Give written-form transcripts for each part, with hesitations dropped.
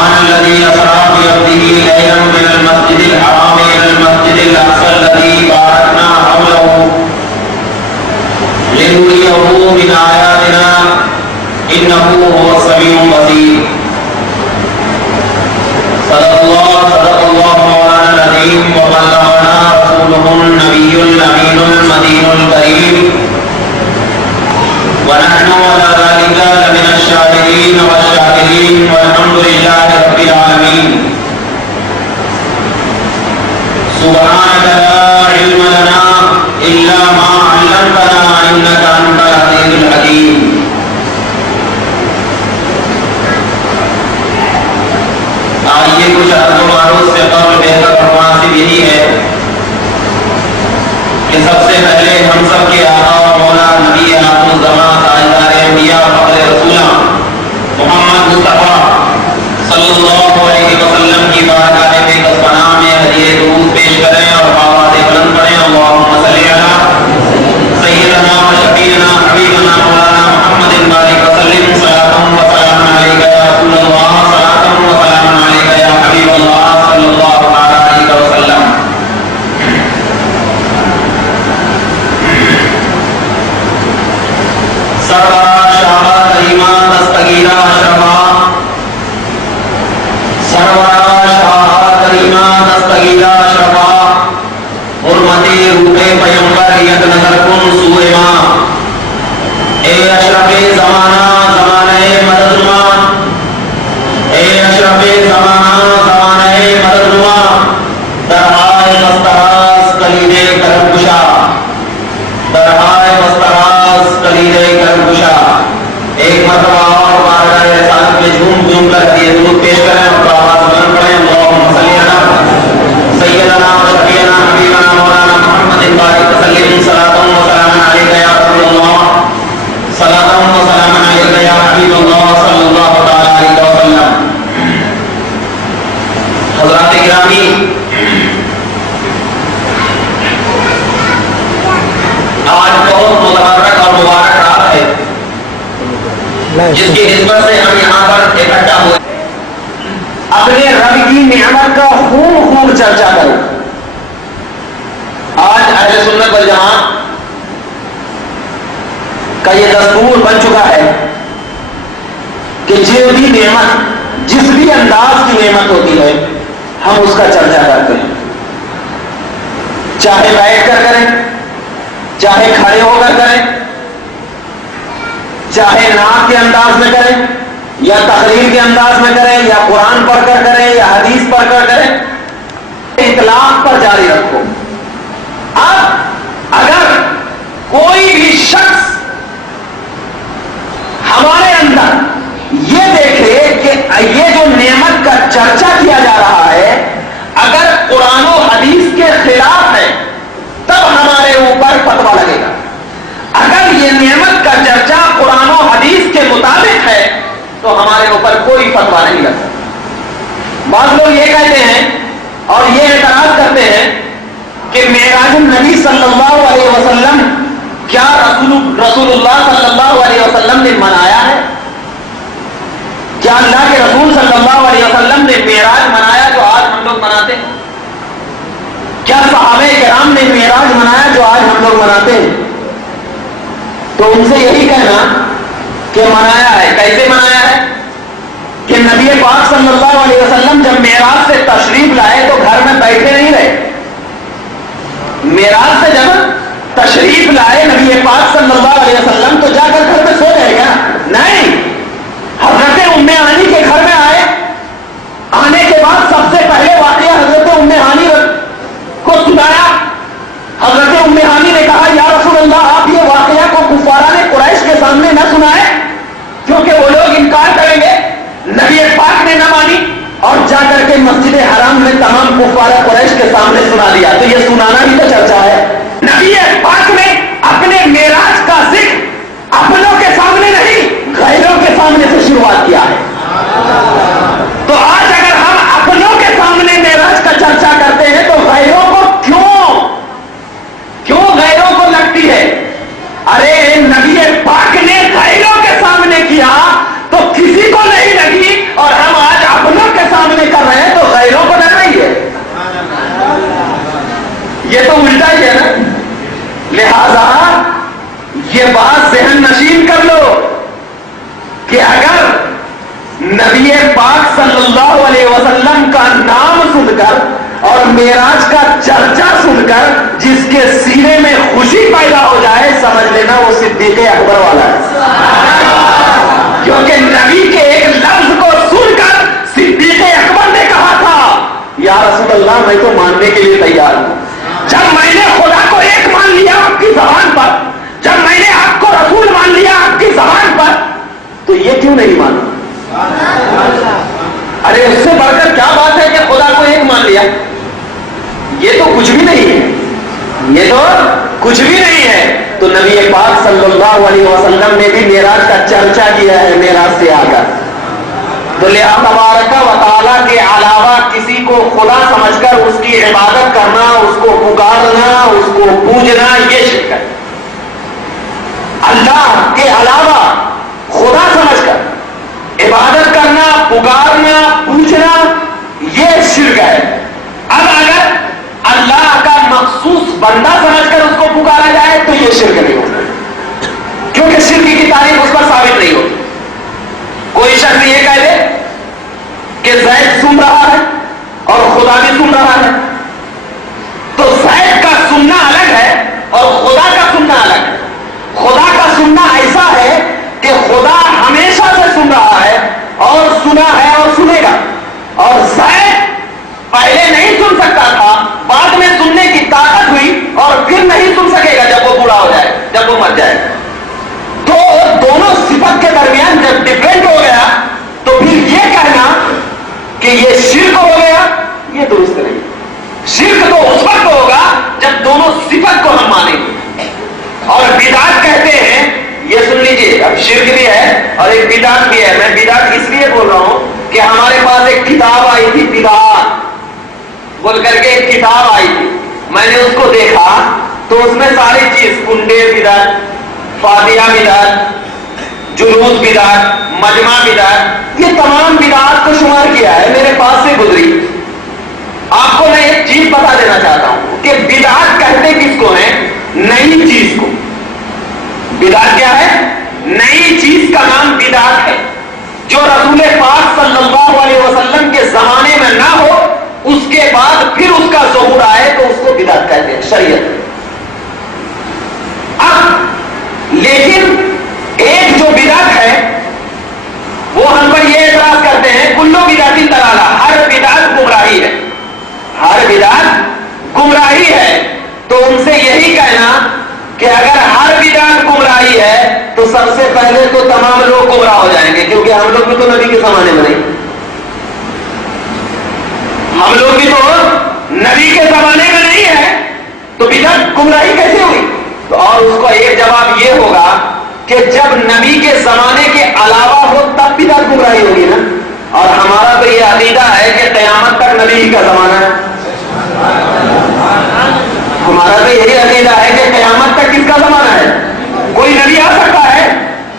سبحان الذي أسرى بعبده ليلا من المسجد الحرام إلى المسجد الأقصى الذي باركنا حوله لنريه من آياتنا إنه هو السميع البصير. صدق الله مولانا العظيم وبلغنا رسوله النبي الأمين المدين الكريم ونحن على ذلك لمن الشاهدين والشاكرين والحمد لله رب العالمين. سبحانك لا علم لنا إلا ما علمتنا إنك أنت العليم الحكيم. آئیے کچھ عرض و معروض سے قبل بہتر مناسب یہی ہے کہ سب سے پہلے ہم سب کے آقا مولا نبی آخر الزمان تاجدار انبیاء فخر رسولہ محمد مصطفیٰ صلی اللہ علیہ وسلم کی بارگاہ میں پناہ میں ہدیہ درود پیش کریں اور آواز بلند پڑھیں. اللہم صلی علی سیدنا و شفیعنا حبیبنا مولانا محمد بارک وسلم صلاۃ و سلام علیک یا رسول اللہ صلاۃ و سلام علیک یا حبیب اللہ صلی اللہ علیہ وسلم. سرورا شاہ کریمہ دستگیرہ شفا سرورا شاہ کریمہ دستگیرہ شفا حرمتی روح پیمبر یک نظر کن سوئے ماں اے اشرف زمانہ زمانہ مددنما اے اشرف زمانہ زمانہ مددنما درہائے مستراز کلید کرم کشا درہائے مستراز کلید کرم کشا. ایک مرتبہ اور بارگاہ رسالت میں جھوم جھوم کر ہدیہ درود پیش کریں اور آواز بلند پڑھیں. اللہم صلی علی سیدنا و شفیعنا حبیبنا مولانا محمد بارک وسلم صلاۃ و سلام علیک یا رسول اللہ صلاۃ و سلام علیک یا حبیب اللہ صلی اللہ تعالی علیہ وسلم. حضرات گرامی، آج بہت مبارک اور مبارک رات ہے جس کی نسبت سے ہم یہاں پر اکٹھا ہوئے. اپنے رب کی نعمت کا خوب خوب چرچا کرو. آج اہل سنت والجماعت کا یہ دستور بن چکا ہے کہ جو بھی نعمت جس بھی انداز کی نعمت ہوتی ہے ہم اس کا چرچا کرتے ہیں، چاہے بیٹھ کر کریں، چاہے کھڑے ہو کر کریں، چاہے نعت کے انداز میں کریں یا تقریر کے انداز میں کریں یا قرآن پڑھ کر کریں یا حدیث پڑھ کر کریں، اطلاق پر جاری رکھو. اب اگر کوئی بھی شخص ہمارے اندر یہ دیکھے کہ یہ جو نعمت کا چرچا کیا جا رہا ہے اگر قرآن و حدیث کے خلاف ہے تب ہمارے اوپر فتویٰ لگے گا. اگر یہ نعمت کا چرچا قرآن و حدیث کے مطابق ہے تو ہمارے اوپر کوئی فتویٰ نہیں لگ سکتا. بعض لوگ یہ کہتے ہیں اور یہ اعتراض کرتے ہیں کہ معراج النبی صلی اللہ علیہ وسلم کیا رسول اللہ صلی اللہ علیہ وسلم نے منایا ہے؟ کیا اللہ کے رسول صلی اللہ علیہ وسلم نے معراج منایا جو آج ہم لوگ مناتے ہیں؟ کیا صحابہ کرام نے معراج منایا جو آج ہم لوگ مناتے ہیں؟ تو ان سے یہی کہنا کہ منایا ہے. کیسے منایا ہے؟ کہ نبی پاک صلی اللہ علیہ وسلم جب معراج سے تشریف لائے تو گھر میں بیٹھے نہیں رہے. معراج سے جب تشریف لائے نبی پاک صلی اللہ علیہ وسلم تو جا کر گھر میں سو جائے گا؟ نہیں. حضرت ام ہانی کے گھر میں آئے، آنے کے بعد سب سے پہلے واقعہ حضرت ام ہانی کو سنایا. حضرت ام ہانی نے کہا یا رسول اللہ آپ یہ واقعہ کو کفارہ نے قریش کے سامنے نہ سنائے کیونکہ وہ لوگ انکار کریں گے. نبی پاک نے نہ مانی اور جا کر کے مسجد حرام میں تمام کفار قریش کے سامنے سنا دیا. تو یہ سنانا بھی تو چرچا ہے. نبی پاک نے اپنے معراج کا ذکر اپنوں کے سامنے نہیں غیروں کے سامنے سے شروعات کیا ہے. تو آج اگر ہم اپنوں کے سامنے معراج کا چرچا کرتے ہیں تو غیروں کو کیوں غیروں کو لگتی ہے؟ ارے نبی پاک نے غیروں کے سامنے کیا تو کسی کو نہیں لگی اور ہم آج اپنوں کے نبی پاک صلی اللہ علیہ وسلم کا نام سن کر اور معراج کا چرچا سن کر جس کے سینے میں خوشی پیدا ہو جائے، سمجھ لینا وہ صدیق اکبر والا ہے، کیونکہ نبی کے ایک لفظ کو سن کر صدیق اکبر نے کہا تھا یا رسول اللہ میں تو ماننے کے لیے تیار ہوں۔ جب میں نے خدا کو ایک مان لیا آپ کی زبان پر، جب میں نے آپ کو رسول مان لیا آپ کی زبان پر، تو یہ کیوں نہیں مانا؟ ارے اس سے بڑھ کر کیا بات ہے کہ خدا کو ایک مان لیا؟ یہ تو کچھ بھی نہیں ہے، یہ تو کچھ بھی نہیں ہے۔ تو نبی پاک صلی اللہ علیہ وسلم نے بھی معراج کا چرچا کیا ہے معراج سے آ کر۔ تو اللہ تبارک و تعالیٰ کے علاوہ کسی کو خدا سمجھ کر اس کی عبادت کرنا، اس کو پکارنا، اس کو پوجنا، یہ شرک ہے۔ اللہ کے علاوہ خدا سمجھ کر عبادت کرنا، پکارنا، پوجنا، یہ شرک ہے۔ اب اگر اللہ کا مخصوص بندہ سمجھ کر اس کو پکارا جائے تو یہ شرک نہیں ہوتا، کیونکہ شرک کی تعریف اس پر ثابت نہیں ہوتی۔ کوئی شخص یہ کہہ دے کہ زید سن رہا ہے اور خدا بھی سن رہا ہے، تو زید کا سننا الگ ہے اور خدا کا سننا الگ ہے۔ خدا کا سننا ایسا ہے کہ خدا ہمیشہ سے سن رہا ہے اور سنا ہے اور سنے گا، اور زید پہلے نہیں سن سکتا تھا، بعد میں سننے کی طاقت ہوئی اور پھر نہیں سن سکے گا جب وہ بوڑھا ہو جائے، جب وہ مر جائے۔ تو دونوں صفت کے درمیان جب ڈفرینٹ ہو گیا تو پھر یہ کہنا کہ یہ شرک ہو گیا، یہ درست نہیں۔ شرک تو اس وقت ہوگا جب دونوں صفت کو ہم مانیں گے۔ اور بدعت کہتے ہیں، یہ سن لیجیے، اب شرک بھی ہے اور ایک بدعت بھی ہے۔ میں بدعت اس لیے بول رہا ہوں کہ ہمارے پاس ایک کتاب آئی تھی بدعت بول کر کے، ایک کتاب آئی تھی، میں نے اس کو دیکھا تو اس میں ساری چیز، کنڈے بدعت، فاتحہ بدعت، جلوس بدعت، مجمع بدعت، یہ تمام بدعات کو شمار کیا ہے، میرے پاس سے گزری۔ آپ کو میں ایک چیز بتا دینا چاہتا ہوں کہ بدعت کہتے کس کو ہیں؟ نئی چیز کو۔ بدعت کیا ہے؟ نئی چیز کا نام بدعت ہے۔ جو رسول پاک صلی اللہ علیہ وسلم کے زمانے میں نہ ہو، اس کے بعد پھر اس کا ظہور آئے تو اس کو بدعت کہتے ہیں شریعت۔ اب لیکن ایک جو بدعت ہے وہ ہم پر یہ اعتراض کرتے ہیں کلو بدعت ضلالہ، ہر بدعت گمراہی ہے، ہر بدعت گمراہی ہے۔ تو ان سے یہی کہنا کہ اگر ہر بدعت گمراہی ہے تو سب سے پہلے تو تمام لوگ گمراہ ہو جائیں گے، کیونکہ ہم لوگ بھی تو نبی کے زمانے میں نہیں، ہم لوگ بھی تو نبی کے زمانے میں نہیں ہے، تو بدعت گمراہی کیسے ہوئی؟ تو اور اس کا ایک جواب یہ ہوگا کہ جب نبی کے زمانے کے علاوہ ہو تب بدعت گمراہی ہوگی نا۔ اور ہمارا تو یہ عقیدہ ہے کہ قیامت تک نبی کا زمانہ ہے، ہمارا تو یہی عقیدہ ہے کہ قیامت تک کس کا زمانہ ہے؟ کوئی نبی آ سکتا ہے؟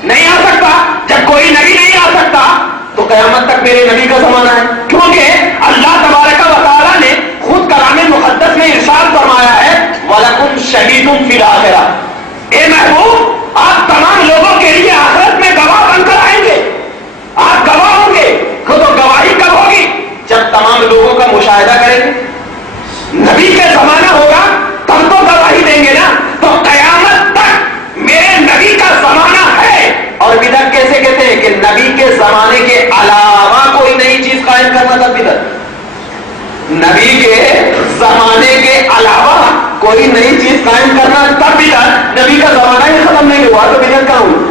نہیں آ سکتا۔ جب کوئی نبی نہیں آ سکتا تو قیامت تک میرے نبی کا زمانہ ہے، کیونکہ اللہ تبارک و تعالیٰ نے خود کلام مقدس میں ارشاد فرمایا ہے وَلَكُمْ شَهِيدٌ فِي الْآخِرَةِ، اے محبوب آپ تمام لوگوں کے لیے آخرت میں گواہ بن کر آئیں گے، آپ گواہ ہوں گے۔ تو گواہی کب ہوگی؟ جب تمام لوگوں کا مشاہدہ کریں گے، نبی کے زمانہ ہوگا تب تو گواہی دیں گے نا۔ تو قیامت تک میرے نبی کا زمانہ ہے۔ اور بدعت کیسے کہتے ہیں کہ نبی کے زمانے کے علاوہ کوئی نئی چیز قائم کرنا تھا بدعت، نبی کے زمانے کے علاوہ کوئی نئی چیز قائم کرنا تب بدعت۔ نبی کا زمانہ ہی ختم نہیں ہوا تو بدعت کہاں ہوئی؟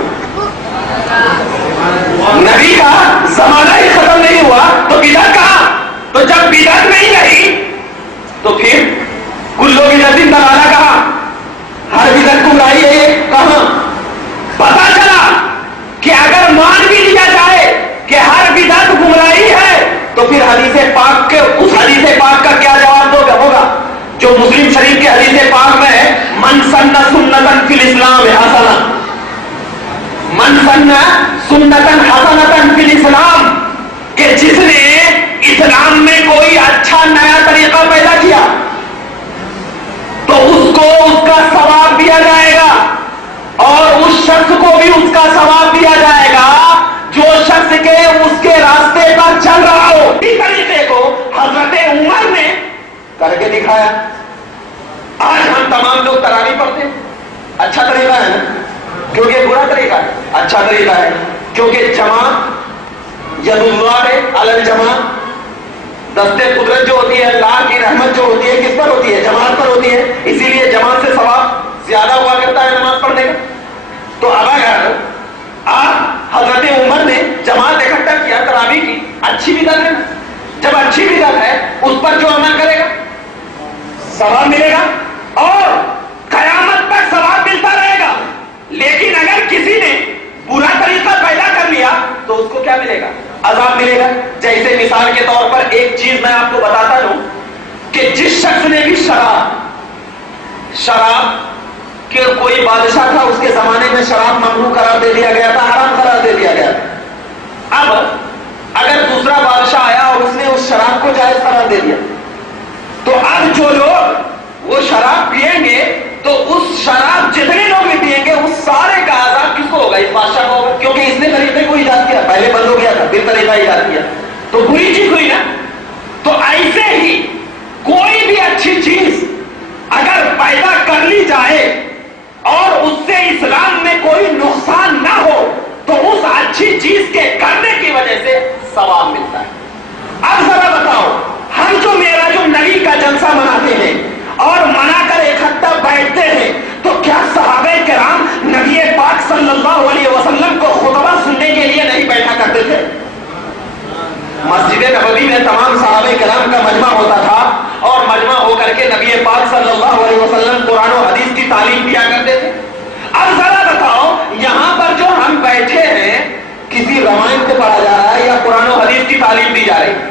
نبی کا زمانہ ہی ختم نہیں ہوا تو بدعت کہاں؟ تو جب بدعت نہیں رہی تو پھر کلو بدعت ضلالہ کہا، ہر بدعت گمراہی ہے، یہ کہاں؟ پتا چلا کہ اگر مان بھی لیا جائے کہ ہر بدعت گمراہی ہے تو پھر حدیث پاک کے اس حدیث پاک کا کیا جواب ہوگا جو مسلم شریف کے حدیث پاک میں ہے من سن سنتا فی الاسلام حسنہ، من سن سنتا حسنتا فی الاسلام، کہ جس نے اسلام میں کوئی اچھا نیا طریقہ پیدا کیا تو اس کو اس کا ثواب دیا جائے گا اور اس شخص کو بھی اس کا ثواب دیا جائے گا جو شخص کے اس کے کر کے دکھایا. آج ہم تمام لوگ تراویح پڑھتے ہیں. اچھا طریقہ ہے نا؟ کیونکہ برا طریقہ ہے. اچھا طریقہ ہے کیونکہ جماعت ید اللہ ہے علی الجماعت. دستے قدرت جو ہوتی ہے، اللہ کی رحمت جو ہوتی ہے، کس پر ہوتی ہے؟ جماعت پر ہوتی ہے. اسی لیے جماعت سے ثواب زیادہ ہوا کرتا ہے نماز پڑھنے کا. تو اب اگر آپ حضرت عمر نے جماعت اکٹھا کیا، تراویح کی، اچھی بدعت ہے. جب اچھی بدعت ہے اس پر جو عمل کرے گا ثواب ملے گا اور قیامت تک ثواب ملتا رہے گا. لیکن اگر کسی نے برا طریقہ پیدا کر لیا تو اس کو کیا ملے گا؟ عذاب ملے گا. جیسے مثال کے طور پر ایک چیز میں آپ کو بتاتا ہوں کہ جس شخص نے بھی شراب کہ کوئی بادشاہ تھا، اس کے زمانے میں شراب ممنوع قرار دے دیا گیا تھا، حرام قرار دے دیا گیا تھا. اب اگر دوسرا بادشاہ آیا اور اس نے اس شراب کو جائز قرار دے دیا تو اب جو لوگ وہ شراب پیئیں گے تو اس شراب جتنے لوگ بھی پیئیں گے اس سارے کا عذاب کس کو ہوگا؟ اس بادشاہ کو ہوگا، کیونکہ اس نے طریقے کو ایجاد کیا. پہلے بند ہو گیا تھا، پھر طریقہ ایجاد کیا تو بری چیز ہوئی نا. تو ایسے ہی کوئی بھی اچھی چیز اگر پیدا کر لی جائے اور اس سے اسلام میں کوئی نقصان نہ ہو تو اس اچھی چیز کے کرنے کی وجہ سے ثواب ملتا ہے. اب ذرا بتاؤ، ہم جو معراج النبی کا جلسہ مناتے ہیں اور منا کر اکٹھا بیٹھتے ہیں تو کیا صحابہ کرام نبی پاک صلی اللہ علیہ وسلم کو خطبہ سننے کے لیے نہیں بیٹھا کرتے تھے؟ مسجد نبوی میں تمام صحابہ کرام کا مجمع ہوتا تھا اور مجمع ہو کر کے نبی پاک صلی اللہ علیہ وسلم قرآن و حدیث کی تعلیم دیا کرتے تھے. اب ذرا بتاؤ، یہاں پر جو ہم بیٹھے ہیں کسی رامائن کو پڑھا جا رہا ہے یا قرآن و حدیث کی تعلیم دی جا رہی ہے؟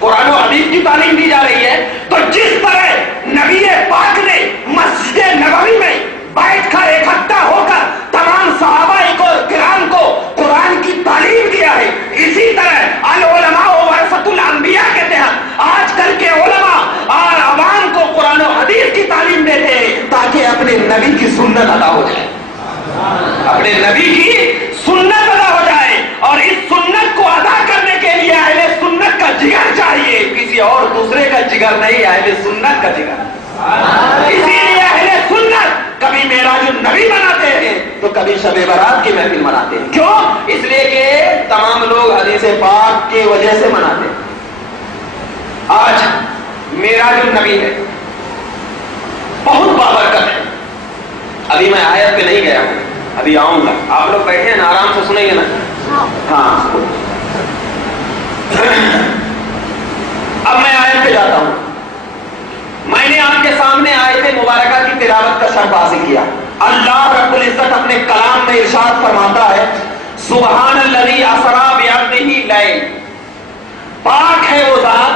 قرآن و حدیث کی تعلیم دی جا رہی ہے. تو جس طرح نبی پاک نے مسجد نبوی میں بیٹھ کر اکٹھا ہو کر تمام صحابہ کرام کو قرآن کی تعلیم دیا ہے، اسی طرح العلماء ورثۃ الانبیاء کے تحت آج کل کے علماء اور عوام کو قرآن و حدیث کی تعلیم دیتے ہیں تاکہ اپنے نبی کی سنت ادا ہو جائے. اپنے نبی کی سنت ادا ہو جائے اور اس سنت کو ادا کرنے کے لیے اہل سنت کا جگر چاہیے، کسی اور دوسرے کا جگر نہیں، اہل سنت کا جگر. اسی لیے اہل سنت کبھی معراج النبی مناتے ہیں تو کبھی شب برات کی محفل مناتے ہیں. کیوں؟ اس لیے کہ تمام لوگ حدیث پاک کی وجہ سے مناتے ہیں. آج معراج النبی ہے، بہت بابرکت ہے. ابھی میں آیت پہ نہیں گیا ہوں، ابھی آؤں گا. آپ لوگ بیٹھے ہیں نا، آرام سے سنیں گے نا؟ ہاں. اب میں آیت پہ جاتا ہوں. میں نے آپ کے سامنے آیت مبارکہ کی تلاوت کا شرف حاصل کیا. اللہ رب العزت اپنے کلام میں ارشاد فرماتا ہے، سبحان الذی اسری بعبدہ لیلا. پاک ہے وہ ذات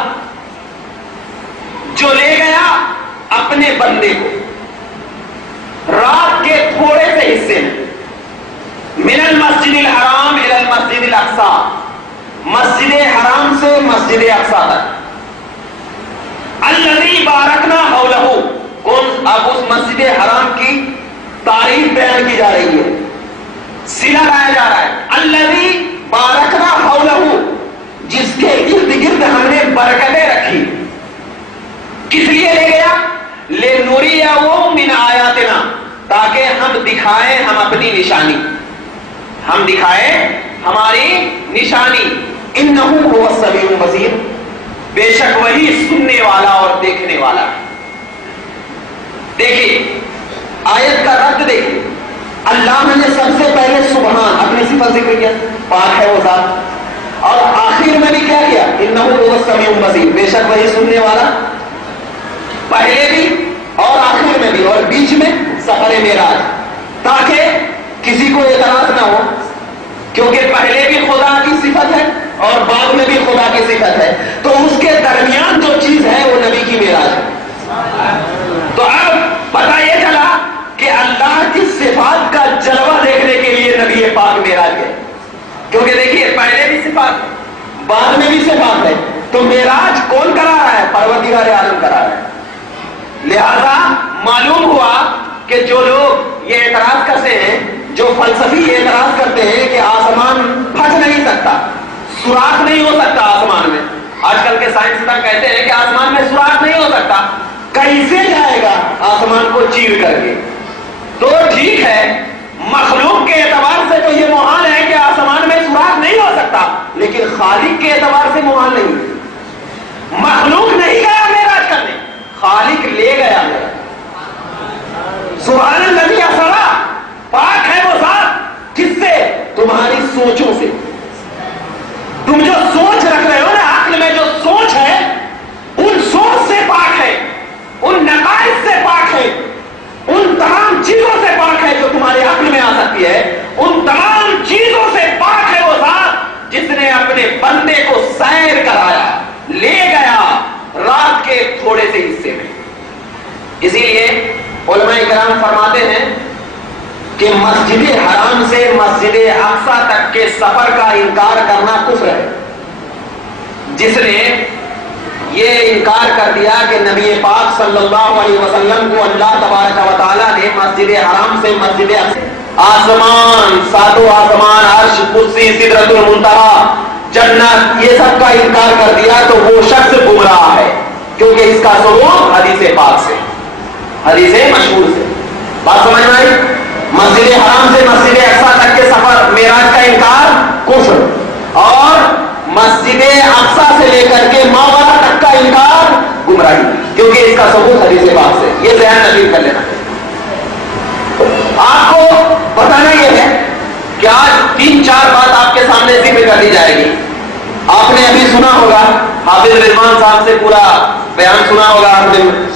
جو لے گیا اپنے بندے کو رات کے تھوڑے سے حصے میں، من المسجد الحرام الی المسجد الاقصی، مسجد حرام سے مسجد اقصی تک. الذی بارکنا حولہ، اب اس مسجد حرام کی تعریف بیان کی جا رہی ہے، صلہ لایا جا رہا ہے. الذی بارکنا حولہ، جس کے ارد گرد ہم نے برکتیں رکھی. کس لیے لے گیا؟ لنریہ من آیاتنا، تاکہ ہم دکھائیں ہم اپنی نشانی، ہم دکھائیں ہماری نشانی. انہ هو السمیع البصیر، بے شک وہی سننے والا اور دیکھنے والا ہے. دیکھیے آیت کا رد دیکھیے. اللہ نے سب سے پہلے سبحان اپنی صفت ذکر کیا، پاک ہے وہ ذات، اور آخر میں بھی کیا کیا؟ انہ هو السمیع البصیر، بے شک وہی سننے والا. پہلے بھی اور آخر میں بھی اور بیچ میں سفر معراج، تاکہ کسی کو اعتراض نہ ہو، کیونکہ پہلے بھی خدا کی صفت ہے اور بعد میں بھی خدا کی صفت ہے، تو اس کے درمیان جو چیز ہے وہ نبی کی معراج ہے. تو اب پتہ یہ چلا کہ اللہ کی صفات کا جلوہ دیکھنے کے لیے نبی پاک معراج گئے. کیونکہ دیکھیے پہلے بھی صفات بعد میں بھی صفات ہے، تو معراج کون کرا رہا ہے؟ پروردگار عالم کرا رہا ہے. لہذا معلوم ہوا کہ جو لوگ یہ اعتراض کرتے ہیں، جو فلسفی اعتراض کرتے ہیں کہ آسمان پھٹ نہیں سکتا، سوراخ نہیں ہو سکتا آسمان میں، آج کل کے سائنسداں کہتے ہیں کہ آسمان میں سوراخ نہیں ہو سکتا، کیسے جائے گا آسمان کو چیر کر کے؟ تو ٹھیک ہے، مخلوق کے اعتبار سے تو یہ محال ہے کہ آسمان میں سوراخ نہیں ہو سکتا، لیکن خالق کے اعتبار سے محال نہیں۔ مخلوق نہیں گیا معراج کرنے، خالق لے گیا میرا۔ سبحان الذی اسری، پاک ہے وہ ذات، کس سے؟ تمہاری سوچوں سے۔ تم جو سوچ رکھ رہے ہو نا، عقل میں جو سوچ ہے، ان سوچ سے پاک ہے، ان نقائص سے پاک ہے، ان تمام چیزوں سے پاک ہے جو تمہارے عقل میں آ سکتی ہے، ان تمام چیزوں سے پاک ہے وہ ذات جس نے اپنے بندے کو سیر کرایا، لے گیا رات کے تھوڑے سے حصے میں۔ اسی لیے علماء کرام فرماتے ہیں کہ مسجد حرام سے مسجد اقصی تک کے سفر کا انکار کرنا کفر ہے۔ جس نے یہ انکار کر دیا کہ نبی پاک صلی اللہ علیہ وسلم کو اللہ تبارک و تعالیٰ نے مسجد حرام سے مسجد اقصی، آسمان، ساتوں آسمان، عرش، کرسی، سدرۃ المنتہی، جنت، یہ سب کا انکار کر دیا تو وہ شخص گمراہ ہے، کیونکہ اس کا ثبوت حدیث پاک سے، حدیث مشہور سے۔ بات سمجھ میں آئی؟ مسجد حرام سے مسجد اقصی تک کے سفر معراج کا انکار کفر، اور مسجد اقصی سے لے کر کے ماورا تک کا انکار گمراہی، کیونکہ اس کا ثبوت حدیث پاک سے۔ یہ ذہن نصیب کر لینا۔ آپ کو بتانا یہ ہے کہ آج 3-4 بات آپ کے سامنے ذکر کر دی جائے گی۔ آپ نے ابھی سنا ہوگا حافظ رضوان صاحب سے پورا بیان سنا ہوگا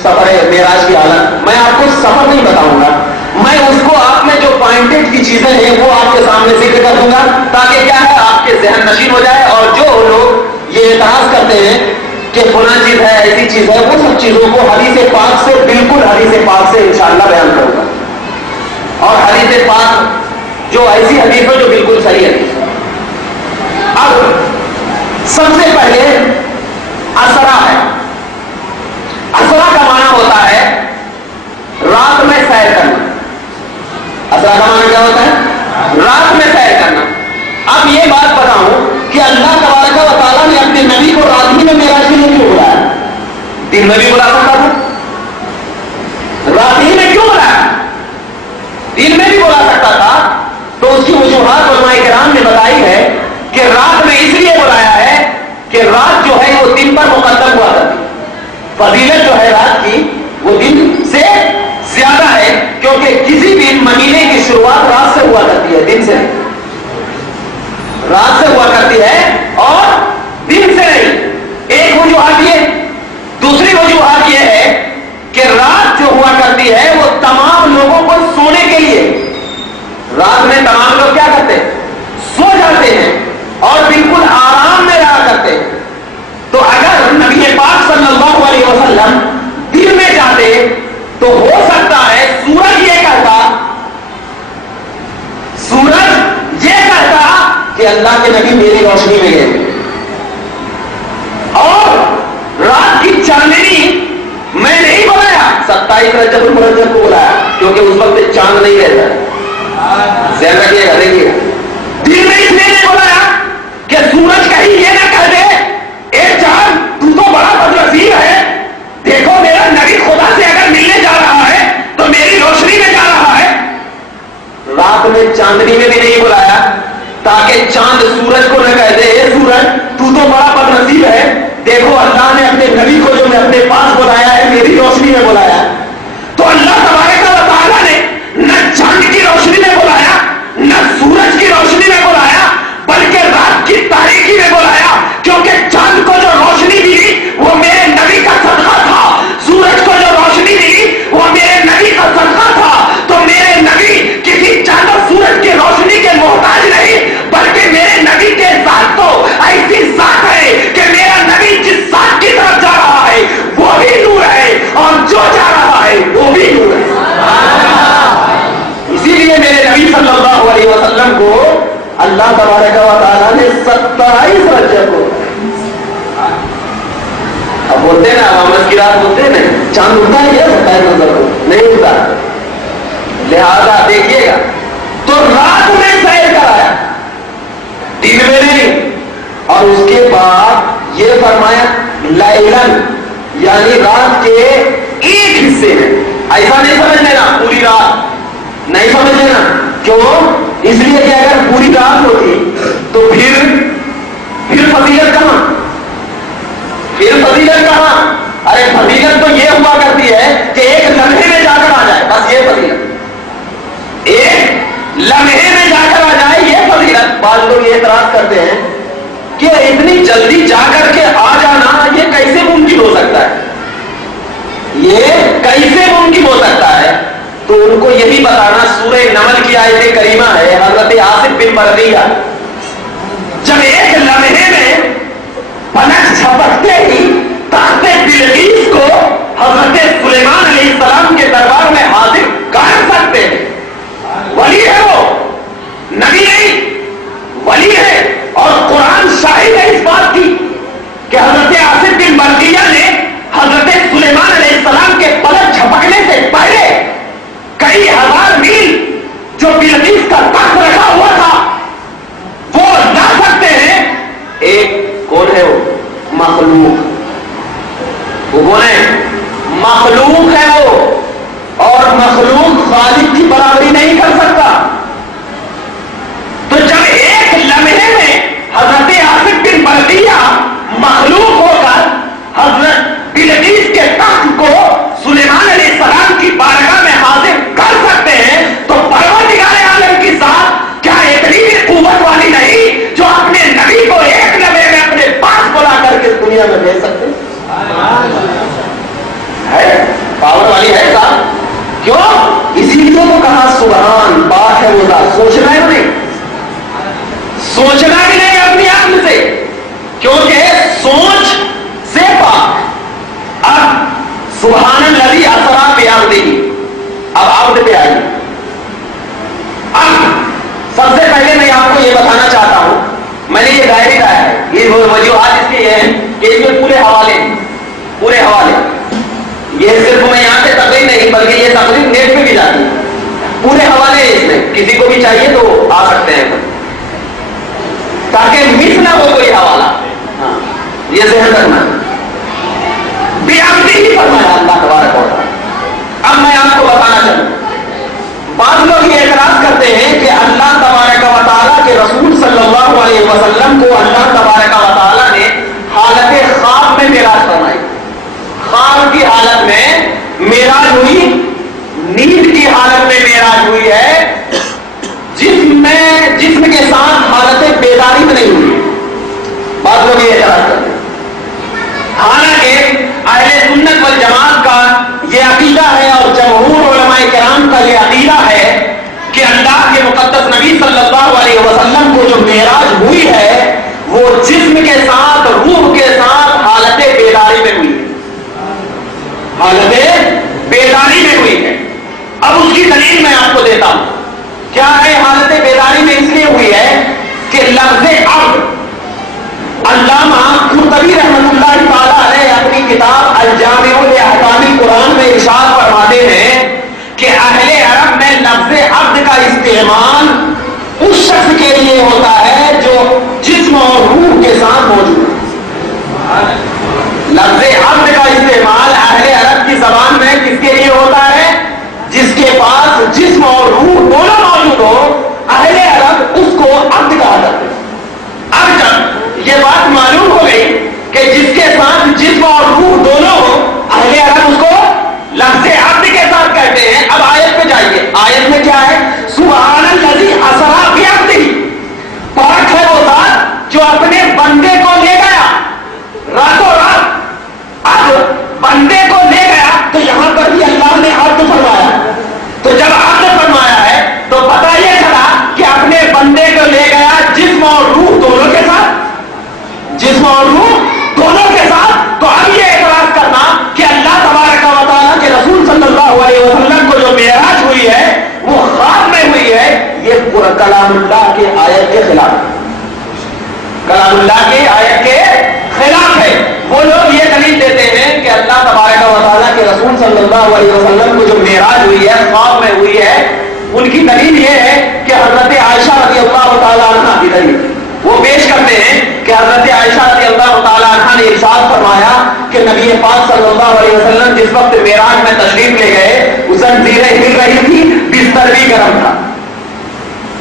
سفر معراج کی حالت۔ میں آپ کو سفر نہیں بتاؤں گا، میں اس کو آپ میں جو پوائنٹڈ کی چیزیں ہیں وہ آپ کے سامنے ذکر کر دوں گا، تاکہ کیا ہے آپ کے ذہن نشین ہو جائے، اور جو لوگ یہ اعتراض کرتے ہیں کہ فلاں چیز ہے، ایسی چیز ہے، وہ سب چیزوں کو حدیث پاک سے، بالکل حدیث پاک سے انشاءاللہ بیان کروں گا، اور حدیث پاک جو ایسی حدیث ہو جو بالکل صحیح ہے۔ اب سب سے پہلے اسرا ہے۔ اسرا کا معنی ہوتا ہے رات میں سیر کرنا۔ اسرا کا معنی کیا ہوتا ہے؟ رات میں سیر کرنا۔ اب یہ بات بتاؤں کہ اللہ تبارک و تعالیٰ نے اپنے نبی کو رات ہی میں معراج کے لیے کیوں بلایا؟ دن میں بھی بلا سکتا تھا، رات ہی میں کیوں بلایا؟ دن میں بھی بلا سکتا تھا۔ تو اس کی وجوہات علماء کرام نے بتائی ہے کہ رات میں اس لیے بلایا ہے کہ رات جو ہے وہ دن پر مقدم ہوا کرتی، فضیلت جو ہے رات کی وہ دن سے زیادہ ہے، کیونکہ کسی بھی مہینے کی شروعات رات سے ہوا کرتی ہے، دن سے نہیں، رات سے ہوا کرتی ہے اور دن سے نہیں۔ ایک وجوہات یہ، دوسری وجوہات یہ ہے کہ رات جو ہوا کرتی ہے وہ تمام لوگوں کو سونے کے لیے، رات میں تمام لوگ کیا کرتے ہیں؟ سو جاتے ہیں اور بالکل آرام میں رہا کرتے ہیں۔ تو اگر نبی پاک صلی اللہ علیہ وسلم دن میں جاتے تو ہو سکتا ہے سورج یہ کہتا کہ اللہ کے نبی میری روشنی میں گئے، اور رات کی چاندنی میں نہیں بلایا، 27 رجب المرجب کو بلایا، کیونکہ اس وقت چاند نہیں رہتا۔ ذہن رکھیے گا، دیکھیے دن میں اس لیے نہیں بلایا کہ سورج کہیں یہ نہ کہہ دے اے چاند تو بڑا بدنصیب ہے، دیکھو میرا نبی خدا سے اگر ملنے جا رہا ہے تو میری روشنی میں جا رہا ہے۔ رات میں چاندنی میں بھی نہیں بلایا تاکہ چاند سورج کو نہ کہہ دے اے سورج تو بڑا بدنصیب ہے، دیکھو اللہ نے اپنے نبی کو جو میں اپنے پاس بلایا ہے میری روشنی میں بلایا۔ تو اللہ تبارک و تعالیٰ نے نہ چاند کی روشنی میں بلایا، نہ سورج کی روشنی میں بلایا، بلکہ رات کی تاریکی میں بلایا، کیونکہ چاند کو جو روشنی ملی وہ میرے نبی کا صدقہ تھا، سورج کو جو روشنی ملی وہ میرے نبی کا صدقہ تھا۔ تو میرے نبی کسی چاند اور سورج کی روشنی کے محتاج نہیں، بلکہ میرے نبی کے ذات تو ایسی ذات ہے کہ میرا نبی جس ذات کی طرف جا رہا ہے وہ بھی نور ہے، اور جو جا رہا ہے وہ بھی نور ہے۔ اسی لیے میرے نبی صلی اللہ علیہ وسلم کو اللہ تبارک و تعالیٰ نے 27 رجب کو، اب بولتے ہیں نا محمد کی رات بولتے ہیں نا، چاند اٹھتا ہے کیا 27 نظر کو نہیں اٹھتا، لہذا دیکھیے گا تو رات میں سیر کرایا، دن میں نہیں، اور اس کے بعد یہ فرمایا لیلن یعنی رات کے ایک حصے میں. ایسا نہیں سمجھ لینا پوری رات نہیں سمجھ لینا. کیوں؟ اس لیے کہ اگر پوری رات ہوتی تو پھر فضیلت کہاں؟ ارے فضیلت تو یہ ہوا کرتی ہے کہ ایک لمحے میں جا کر آ جائے، بس یہ فضیلت، ایک لمحے میں جا کر آ جائے یہ فضیلت. بعض لوگ یہ اعتراض کرتے ہیں کہ اتنی جلدی جا کر کے آ جانا یہ کیسے ممکن ہو سکتا ہے، یہ کیسے ممکن ہو سکتا ہے؟ تو ان کو یہی بتانا سورہ نمل کی آیت کریمہ ہے. حضرت آصف بن برقیہ جب ایک لمحے میں پلک جھپکتے ہی تخت بلقیس کو حضرت سلیمان علیہ السلام کے دربار میں حاضر کر سکتے ہیں. ولی ہے وہ، نبی نہیں، ولی ہے. اور قرآن شاہد ہے اس بات کی کہ حضرت آصف بن برقیہ نے حضرت سلیمان علیہ السلام کے پلک جھپکنے سے پہلے کئی ہزار میل جو بلقیس کا تخت رکھا ہوا تھا وہ لا سکتے ہیں. ایک کون ہے وہ؟ مخلوق. وہ کون ہے؟ مخلوق ہے وہ، اور مخلوق خالق کی برابری نہیں کر سکتا. تو جب ایک لمحے میں حضرت آصف بن برقیہ مخلوق ہو کر حضرت بلقیس کے تخت کو سلیمان علیہ السلام کی بارگاہ میں حاضر کر سکتے ہیں تو پروردگار عالم کی ذات کیا اتنی بھی قوت والی نہیں جو اپنے نبی کو ایک لمحے میں اپنے پاس بلا کر کے اس دنیا میں بھیج سکتے ہے؟ پاور والی ہے صاحب. کیوں؟ اسی لیے تو کہا سبحان پاک ہے وہ ذات. سوچنا ہے نہیں، سوچنا بھی نہیں اپنی عقل سے، کیونکہ سوچ سے پاک. اب سبحان الذی اسریٰ بعبدہ، اب عبد پہ آئیے. اب سب سے پہلے میں آپ کو یہ بتانا چاہتا ہوں، میں نے یہ ڈائری لایا ہے، یہ وجوہات اس کے یہ ہیں کہ اس میں پورے حوالے یہ صرف میں یہاں سے تقریر نہیں بلکہ یہ تقریر نیٹ پہ بھی جاتی ہے. پورے حوالے اس میں، کسی کو بھی چاہیے تو آ سکتے ہیں تاکہ مس نہ ہو کوئی حوالہ. ہاں یہ ذہن رکھنا بعبدہ ہی فرمایا اللہ تبارک و تعالیٰ. اب میں آپ کو بتانا چاہوں، بعض لوگ یہ اعتراض کرتے ہیں کہ اللہ تبارک و تعالیٰ کے رسول صلی اللہ علیہ وسلم کو اللہ تبارک و تعالیٰ نے حالت خواب میں معراج فرمائی. خواب کی حالت میں معراج ہوئی، نیند کی حالت میں معراج ہوئی ہے، جسم کے ساتھ حالت بیداری میں نہیں ہوئی. بعض لوگ یہ اعتراض کرتے ہیں. حالانکہ اہل سنت والجماعت کا یہ عقیدہ ہے اور جمہور علماء کرام کا یہ عقیدہ ہے کہ اللہ کے مقدس نبی صلی اللہ علیہ وسلم کو جو معراج ہوئی ہے وہ جسم کے ساتھ روح کے ساتھ حالت بیداری میں ہوئی ہے، حالت بیداری میں ہوئی ہے. اب اس کی دلیل میں آپ کو دیتا ہوں. کیا ہے حالت بیداری میں؟ اس لیے ہوئی ہے کہ لفظ عبد، علامہ قرطبی رحمۃ اللہ تعالی علیہ اپنی کتاب الجامع لاحکام القرآن میں ارشاد فرماتے ہیں کہ اہل عرب میں لفظ عبد کا استعمال اس شخص کے لیے ہوتا ہے جو جسم اور روح کے ساتھ موجود ہے. لفظ عبد کا استعمال اہل عرب کی زبان میں کس کے لیے ہوتا ہے؟ جس کے پاس جسم اور روح دونوں موجود ہو، اہل عرب اس کو عبد کہا جاتا ہے. اب جب یہ بات معلوم ہو گئی کہ جس کے ساتھ جسم اور روح دونوں ہو، اہل عرب اس کو لفظ عبد کے ساتھ کہتے ہیں. اب آیت پہ جائیے، آیت میں کیا ہے؟ سبحان الذی اسریٰ بعبدہ، پاک ہے وہ ذات جو اپنے بندے کو لے گیا راتوں رات. اب بندے کو لے گیا تو یہاں پر بھی اللہ نے عبد فرمایا. تو جب عبد فرمایا ہے تو پتہ یہ چلا کہ اپنے بندے کو لے گیا جسم اور روح دونوں کے ساتھ، جسم اور روح دونوں کے ساتھ. تو اب یہ اعتراض کرنا کہ اللہ تبارک و تعالیٰ کے رسول صلی اللہ علیہ وسلم کو جو معراج ہوئی ہے وہ خواب میں ہوئی ہے، یہ کلام اللہ کے آیت کے خلاف ہے، کلام اللہ کی آیت کے خلاف ہے. وہ لوگ یہ دلیل دیتے ہیں کہ اللہ تبارک و تعالیٰ کے رسول صلی اللہ علیہ وسلم کو جو معراج ہوئی ہے خواب میں ہوئی ہے، ان کی دلیل یہ ہے کہ حضرت عائشہ رضی اللہ تعالیٰ عنہ کی دلیل وہ پیش کرتے ہیں کہ حضرت عائشہ رضی اللہ تعالی عنہا نے ارشاد فرمایا کہ نبی پاک صلی اللہ علیہ وسلم جس وقت معراج میں تشریف لے گئے زنجیریں ہل رہی تھی، بستر بھی گرم تھا،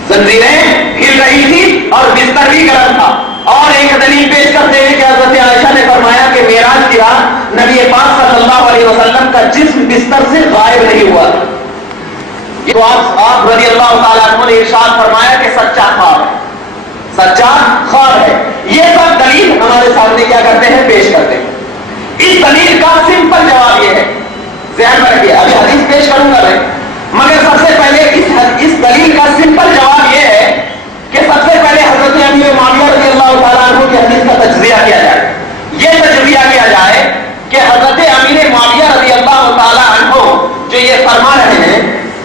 زنجیریں ہل رہی تھی اور بستر بھی گرم تھا۔ اور ایک دلیل پیش کرتے ہیں کہ حضرت عائشہ نے فرمایا کہ معراج کی رات نبی پاک صلی اللہ علیہ وسلم کا جسم بستر سے غائب نہیں ہوا تھا۔ تو آپ رضی اللہ تعالیٰ عنہ نے ارشاد فرمایا کہ سچا خواب ہے، سچا خواب ہے۔ یہ سب دلیل ہمارے سامنے کیا کرتے ہیں، پیش کرتے ہیں۔ اس دلیل کا سمپل جواب یہ ہے، ذہن میں رکھیے، ابھی حدیث پیش کروں گا میں، مگر سب سے پہلے اس دلیل کا سمپل جواب یہ ہے کہ سب سے پہلے حضرت امیر معاویہ رضی اللہ تعالیٰ عنہ کی حدیث کا تجزیہ کیا جائے۔ یہ تجزیہ کیا جائے کہ حضرت امیر معاویہ رضی اللہ تعالیٰ عنہ جو یہ فرما رہے ہیں،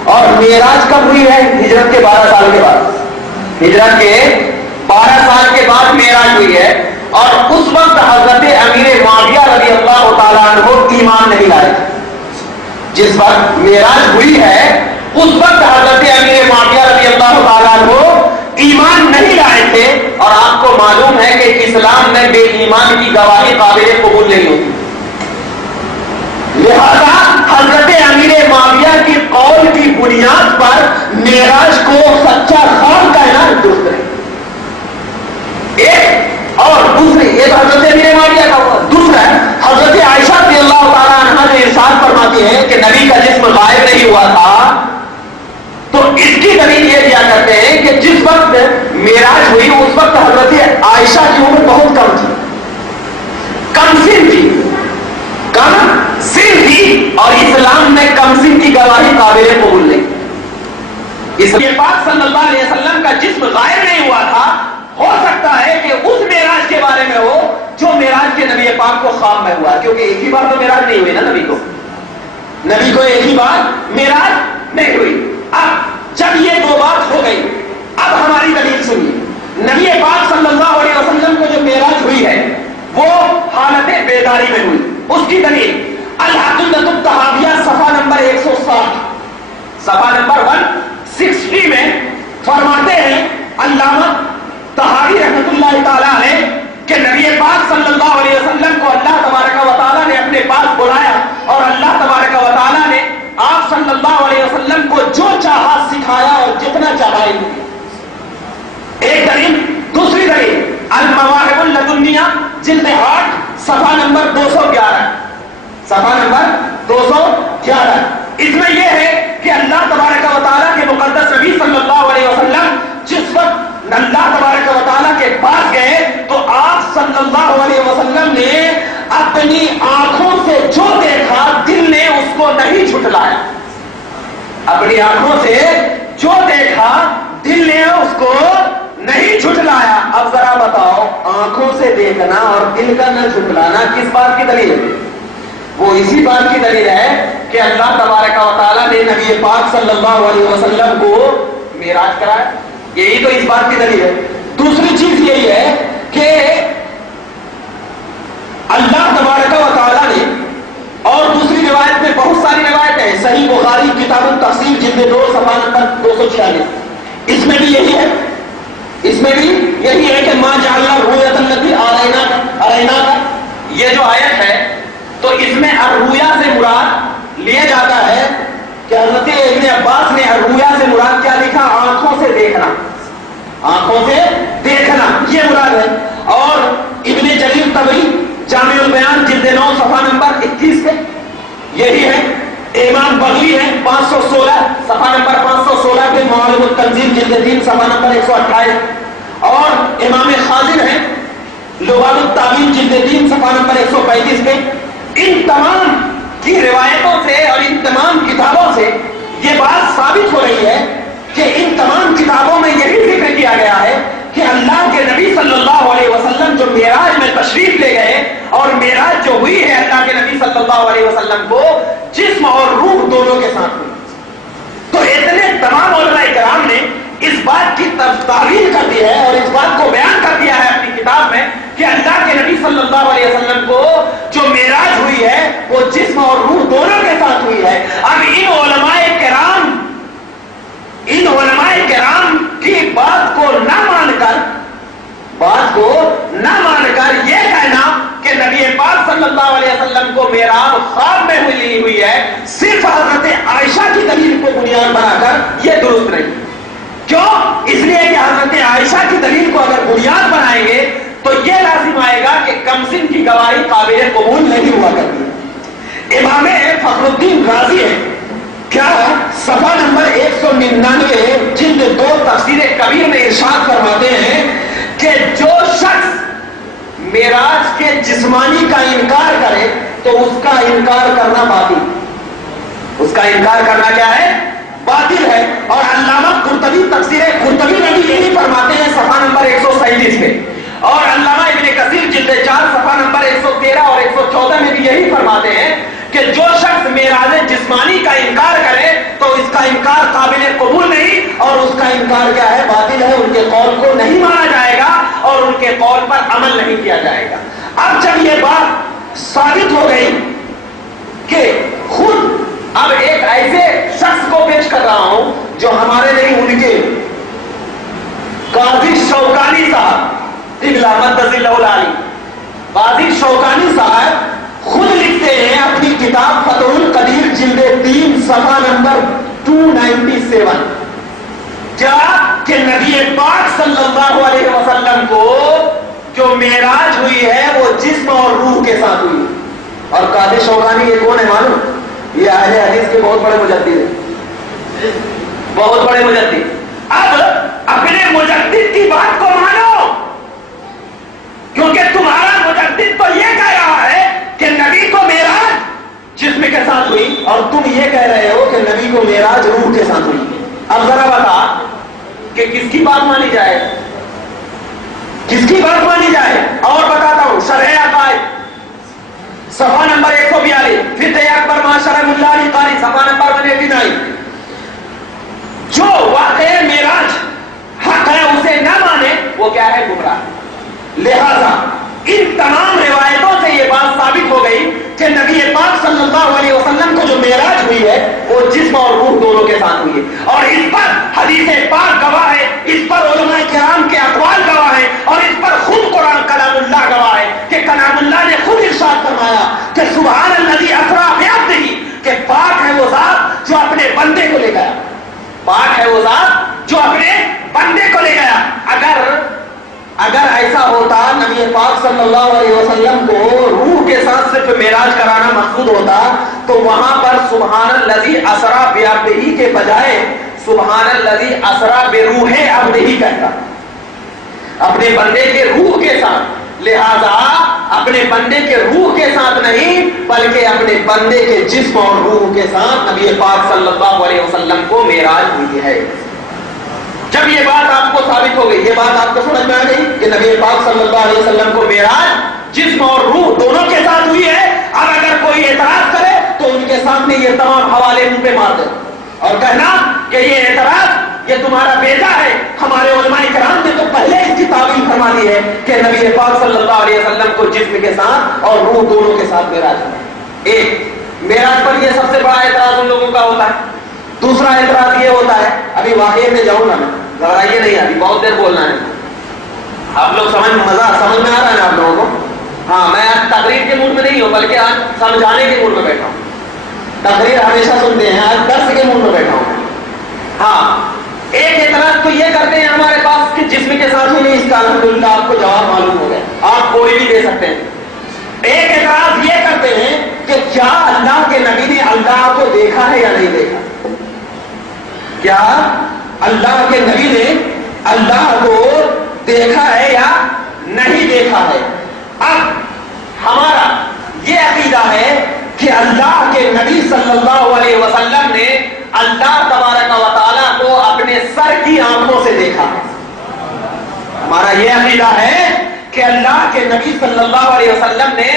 اور معراج کب ہوئی ہے؟ ہجرت کے 12 سال کے بعد، ہجرت کے 12 سال کے بعد معراج ہوئی ہے، اور اس وقت حضرت امیر معاویہ رضی اللہ تعالیٰ عنہ ایمان نہیں لائے۔ جس وقت معراج ہوئی ہے اس وقت حضرت امیر معاویہ رضی اللہ تعالیٰ عنہ ایمان نہیں لائے تھے، اور آپ کو معلوم ہے کہ اسلام میں بے ایمان کی گواہی قابل قبول نہیں ہوتی، لہذا حضرت امیر معاویہ کی قول کی بنیاد پر معراج کو سچا خواب کہنا درست ہے۔ ایک اور دوسری، ایک حضرت امیر معاویہ کا ہوا، دوسرا حضرت عائشہ رضی اللہ تعالیٰ عنہا جو ارشاد فرماتی ہے کہ نبی کا جسم غائب نہیں ہوا تھا، تو اس کی دلیل یہ دیا کرتے ہیں کہ جس وقت معراج ہوئی اس وقت حضرت عائشہ کی عمر بہت کم تھی، کم سن تھی، کم سن تھی، اور اسلام میں کم سن کی گواہی قابل قبول نہیں۔ اس لیے پاک صلی اللہ علیہ وسلم کا جسم غائب نہیں ہوا تھا، ہو سکتا ہے کہ اس معراج کے بارے میں ہو جو معراج کے نبی پاک کو خواب میں ہوا، کیونکہ ایک ہی بار تو معراج نہیں ہوئی نا نبی کو ایک ہی بار معراج نہیں ہوئی۔ اب جب یہ دو بات ہو گئی، اب ہماری دلیل سنیے۔ نبی پاک صلی اللہ علیہ وسلم کو جو معراج ہوئی ہے وہ حالت بیداری میں ہوئی۔ اس کی دلیل العقیدۃ الطحاویہ صفحہ نمبر 160، صفحہ نمبر 160 میں فرماتے ہیں علامہ طحاوی رحمۃ اللہ تعالیٰ علیہ کہ نبی پاک صلی اللہ علیہ وسلم کو اللہ تبارک و تعالیٰ نے اپنے پاس بلایا، اور اللہ تبارک و تعالیٰ نے آپ صلی اللہ علیہ وسلم کو جو چاہا سکھایا اور جتنا چاہا دیا۔ ایک دلیل۔ دوسری دلیل المواہب اللدنیہ جلد 8 صفحہ نمبر 211، صفحہ نمبر 211، اس میں یہ ہے کہ اللہ تبارک و تعالیٰ کے مقدس نبی صلی اللہ علیہ وسلم جس وقت اللہ تبارک و تعالیٰ کے پاس گئے تو آپ صلی اللہ علیہ وسلم نے اپنی آنکھوں سے جو دیکھا دل نے اس کو نہیں جھٹلایا، اپنی آنکھوں سے جو دیکھا دل نے اس کو نہیں جھٹلایا۔ اب ذرا بتاؤ، آنکھوں سے دیکھنا اور دل کا نہ جھٹلانا کس بات کی دلیل ہے؟ وہ اسی بات کی دلیل ہے کہ اللہ تبارک و تعالیٰ نے نبی پاک صلی اللہ علیہ وسلم کو معراج کرایا، یہی تو اس بات کی دلیل ہے۔ دوسری چیز یہی ہے کہ اللہ تبارک و تعالیٰ نے، اور دوسری روایت میں بہت ساری روایت ہے، صحیح بخاری کتاب التفسیر جلد 2 صفحہ نمبر 246، اس میں بھی یہی ہے، اس میں بھی یہی ہے کہ ما جعلنا الرؤیا التي اریناک، یہ جو آیت ہے تو اس میں الرؤیا سے مراد لیا جاتا ہے کہ حضرت ابن عباس نے الرؤیا سے مراد کیا لکھا؟ آنکھوں سے دیکھنا، آنکھوں سے دیکھنا یہ مراد ہے۔ اور ابن جریر طبری جامع البیان جلد 9 صفحہ نمبر 21 پہ یہی ہے۔ امام بغوی ہے 516 صفحہ نمبر 516 پہ، معالم التنزیل جلد 3 صفحہ نمبر 128، اور امام خازن ہے لغات التعبیر جلد 3 صفحہ نمبر 135 پہ۔ ان تمام کی روایتوں سے اور ان تمام کتابوں سے یہ بات ثابت ہو رہی ہے کہ ان تمام کتابوں میں یہی ذکر کیا گیا ہے کہ اللہ کے نبی صلی اللہ علیہ وسلم جو معراج میں تشریف لے گئے، اور معراج جو ہوئی ہے اللہ کے نبی صلی اللہ علیہ وسلم کو جسم اور روح دونوں کے ساتھ ہوئی۔ تو اتنے تمام علماء کرام نے اس بات کی تعویل کر دی ہے اور اس بات کو بیان کر دیا ہے اپنی کتاب میں کہ اللہ کے نبی صلی اللہ علیہ وسلم کو جو معراج ہوئی ہے وہ جسم اور روح دونوں کے ساتھ ہوئی ہے۔ اب ان علماء کرام کی بات کو نہ مان کر، بات کو کو نہ مان کر یہ کہنا کہ نبی پاک صلی اللہ علیہ وسلم کو معراج خواب میں ہوئی ہے صرف حضرت عائشہ کی دلیل کو بنیاد بنا کر، یہ درست نہیں۔ کیوں؟ اس لیے کہ حضرت عائشہ کی دلیل کو اگر بنیاد بنائیں گے تو یہ لازم آئے گا کہ کمسن کی گواہی قابل قبول نہیں ہوا کرتی۔ امام فخر الدین رازی ہے، کیا صفحہ نمبر 199 جلد 2 تفسیر کبیر میں ارشاد فرماتے ہیں کہ جو شخص معراج کے جسمانی کا انکار کرے تو اس کا انکار کرنا باطل، اس کا انکار کرنا کیا ہے؟ باطل ہے۔ اور علامہ قرطبی تفسیر قرطبی میں بھی یہی فرماتے ہیں صفحہ نمبر 137 میں، اور علامہ ابن کثیر جلد 4 صفحہ نمبر 113 اور 114 میں بھی یہی فرماتے ہیں کہ جو شخص معراج جسمانی کا انکار کرے تو اس کا انکار قابل قبول نہیں، اور اس کا انکار کیا ہے؟ باطل ہے، ان کے قول کو نہیں مانا جائے گا اور ان کے قول پر عمل نہیں کیا جائے گا۔ اب جب یہ بات ثابت ہو گئی کہ خود اب ایک ایسے شخص کو پیش کر رہا ہوں جو ہمارے نہیں، ان کے قاضی شوکانی صاحب قاضی شوکانی صاحب خود لکھتے ہیں اپنی کتاب فتح القدیر جلد 3 صفحہ نمبر 297 کیا کہ نبی پاک صلی اللہ علیہ وسلم کو جو معراج ہوئی ہے وہ جسم اور روح کے ساتھ ہوئی۔ اور قاضی شوکانی یہ کون ہے معلوم؟ یہ اہل حدیث کے بہت بڑے مجدد ہیں، بہت بڑے مجدد۔ اب اپنے مجدد کی بات کو مانو، کیونکہ تمہارا مجدد تو یہ کہہ رہا ہے کہ نبی کو معراج جسم کے ساتھ ہوئی، اور تم یہ کہہ رہے ہو کہ نبی کو معراج روح کے ساتھ ہوئی۔ اب ذرا بتا کہ کس کی بات مانی جائے، کس کی بات مانی جائے؟ اور بتاتا ہوں، شرح عقائد صفحہ نمبر 142، فتح اکبر مع شرح ملا علی قاری صفحہ نمبر 189، جو واقع معراج حق ہے اسے نہ مانے وہ کیا ہے؟ گمراہ۔ لہذا ان تمام روایتوں سے یہ بات ثابت ہو گئی کہ نبی پاک صلی اللہ علیہ وسلم کو جو معراج ہوئی ہے وہ جسم اور روح دونوں کے ساتھ ہوئی ہے، اور اس پر حدیث پاک گواہ ہے، اس پر علماء کرام کے اقوال گواہ ہے، اور اس پر خود قرآن کلام اللہ گواہ ہے کہ کلام اللہ نے خود ارشاد فرمایا کہ سبحان الذی اسری بعبدہ، کہ پاک ہے وہ ذات جو اپنے بندے کو لے گیا، پاک ہے وہ ذات جو اپنے بندے کو لے گیا۔ اگر ایسا ہوتا نبی پاک صلی اللہ علیہ وسلم کو روح کے ساتھ صرف معراج کرانا مقصود ہوتا تو وہاں پر سبحان الذی اسری بعبدہ کے بجائے سبحان الذی اسری بروح عبدہ کہتا، اپنے بندے کے روح کے ساتھ۔ لہذا اپنے بندے کے روح کے ساتھ نہیں بلکہ اپنے بندے کے جسم اور روح کے ساتھ نبی پاک صلی اللہ علیہ وسلم کو معراج ہوئی ہے۔ جب یہ بات آپ کو ثابت ہو گئی، یہ بات آپ کو سمجھ میں آ گئی کہ نبی پاک صلی اللہ علیہ وسلم کو معراج جسم اور روح دونوں کے ساتھ ہوئی ہے، اب اگر کوئی اعتراض کرے تو ان کے سامنے یہ تمام حوالے منہ پہ مار دے اور کہنا کہ یہ اعتراض یہ تمہارا بیٹا ہے، ہمارے علماء کرام نے تو پہلے اس کی تعبیر فرما دی ہے کہ نبی پاک صلی اللہ علیہ وسلم کو جسم کے ساتھ اور روح دونوں کے ساتھ معراج ہے۔ ایک معراج پر یہ سب سے بڑا اعتراض ان لوگوں کا ہوتا ہے۔ دوسرا اعتراض یہ ہوتا ہے، ابھی واقعے میں جاؤں گا میں، گھبرائیے نہیں، ابھی بہت دیر بولنا ہے، آپ لوگ سمجھ میں آ رہا ہے نا آپ لوگوں کو؟ ہاں، میں آج تقریر کے موڈ میں نہیں ہوں بلکہ آج سمجھانے کے موڈ میں بیٹھا ہوں۔ تقریر ہمیشہ سنتے ہیں، آج درس کے موڈ میں بیٹھا ہوں۔ ہاں، ایک اعتراض تو یہ کرتے ہیں ہمارے پاس کہ جسم کے ساتھ ہی نہیں، اس کا الحمدللہ آپ کو جواب معلوم ہو گیا، آپ کوئی بھی دے سکتے ہیں۔ ایک اعتراض یہ کرتے ہیں کہ کیا اللہ کے نبی نے اللہ کو دیکھا ہے یا نہیں دیکھا؟ کیا اللہ کے نبی نے اللہ کو دیکھا ہے یا نہیں دیکھا ہے؟ اب ہمارا یہ عقیدہ ہے کہ اللہ کے نبی صلی اللہ علیہ وسلم نے اللہ تبارک و تعالیٰ کو اپنے سر کی آنکھوں سے دیکھا ہے۔ ہمارا یہ عقیدہ ہے کہ اللہ کے نبی صلی اللہ علیہ وسلم نے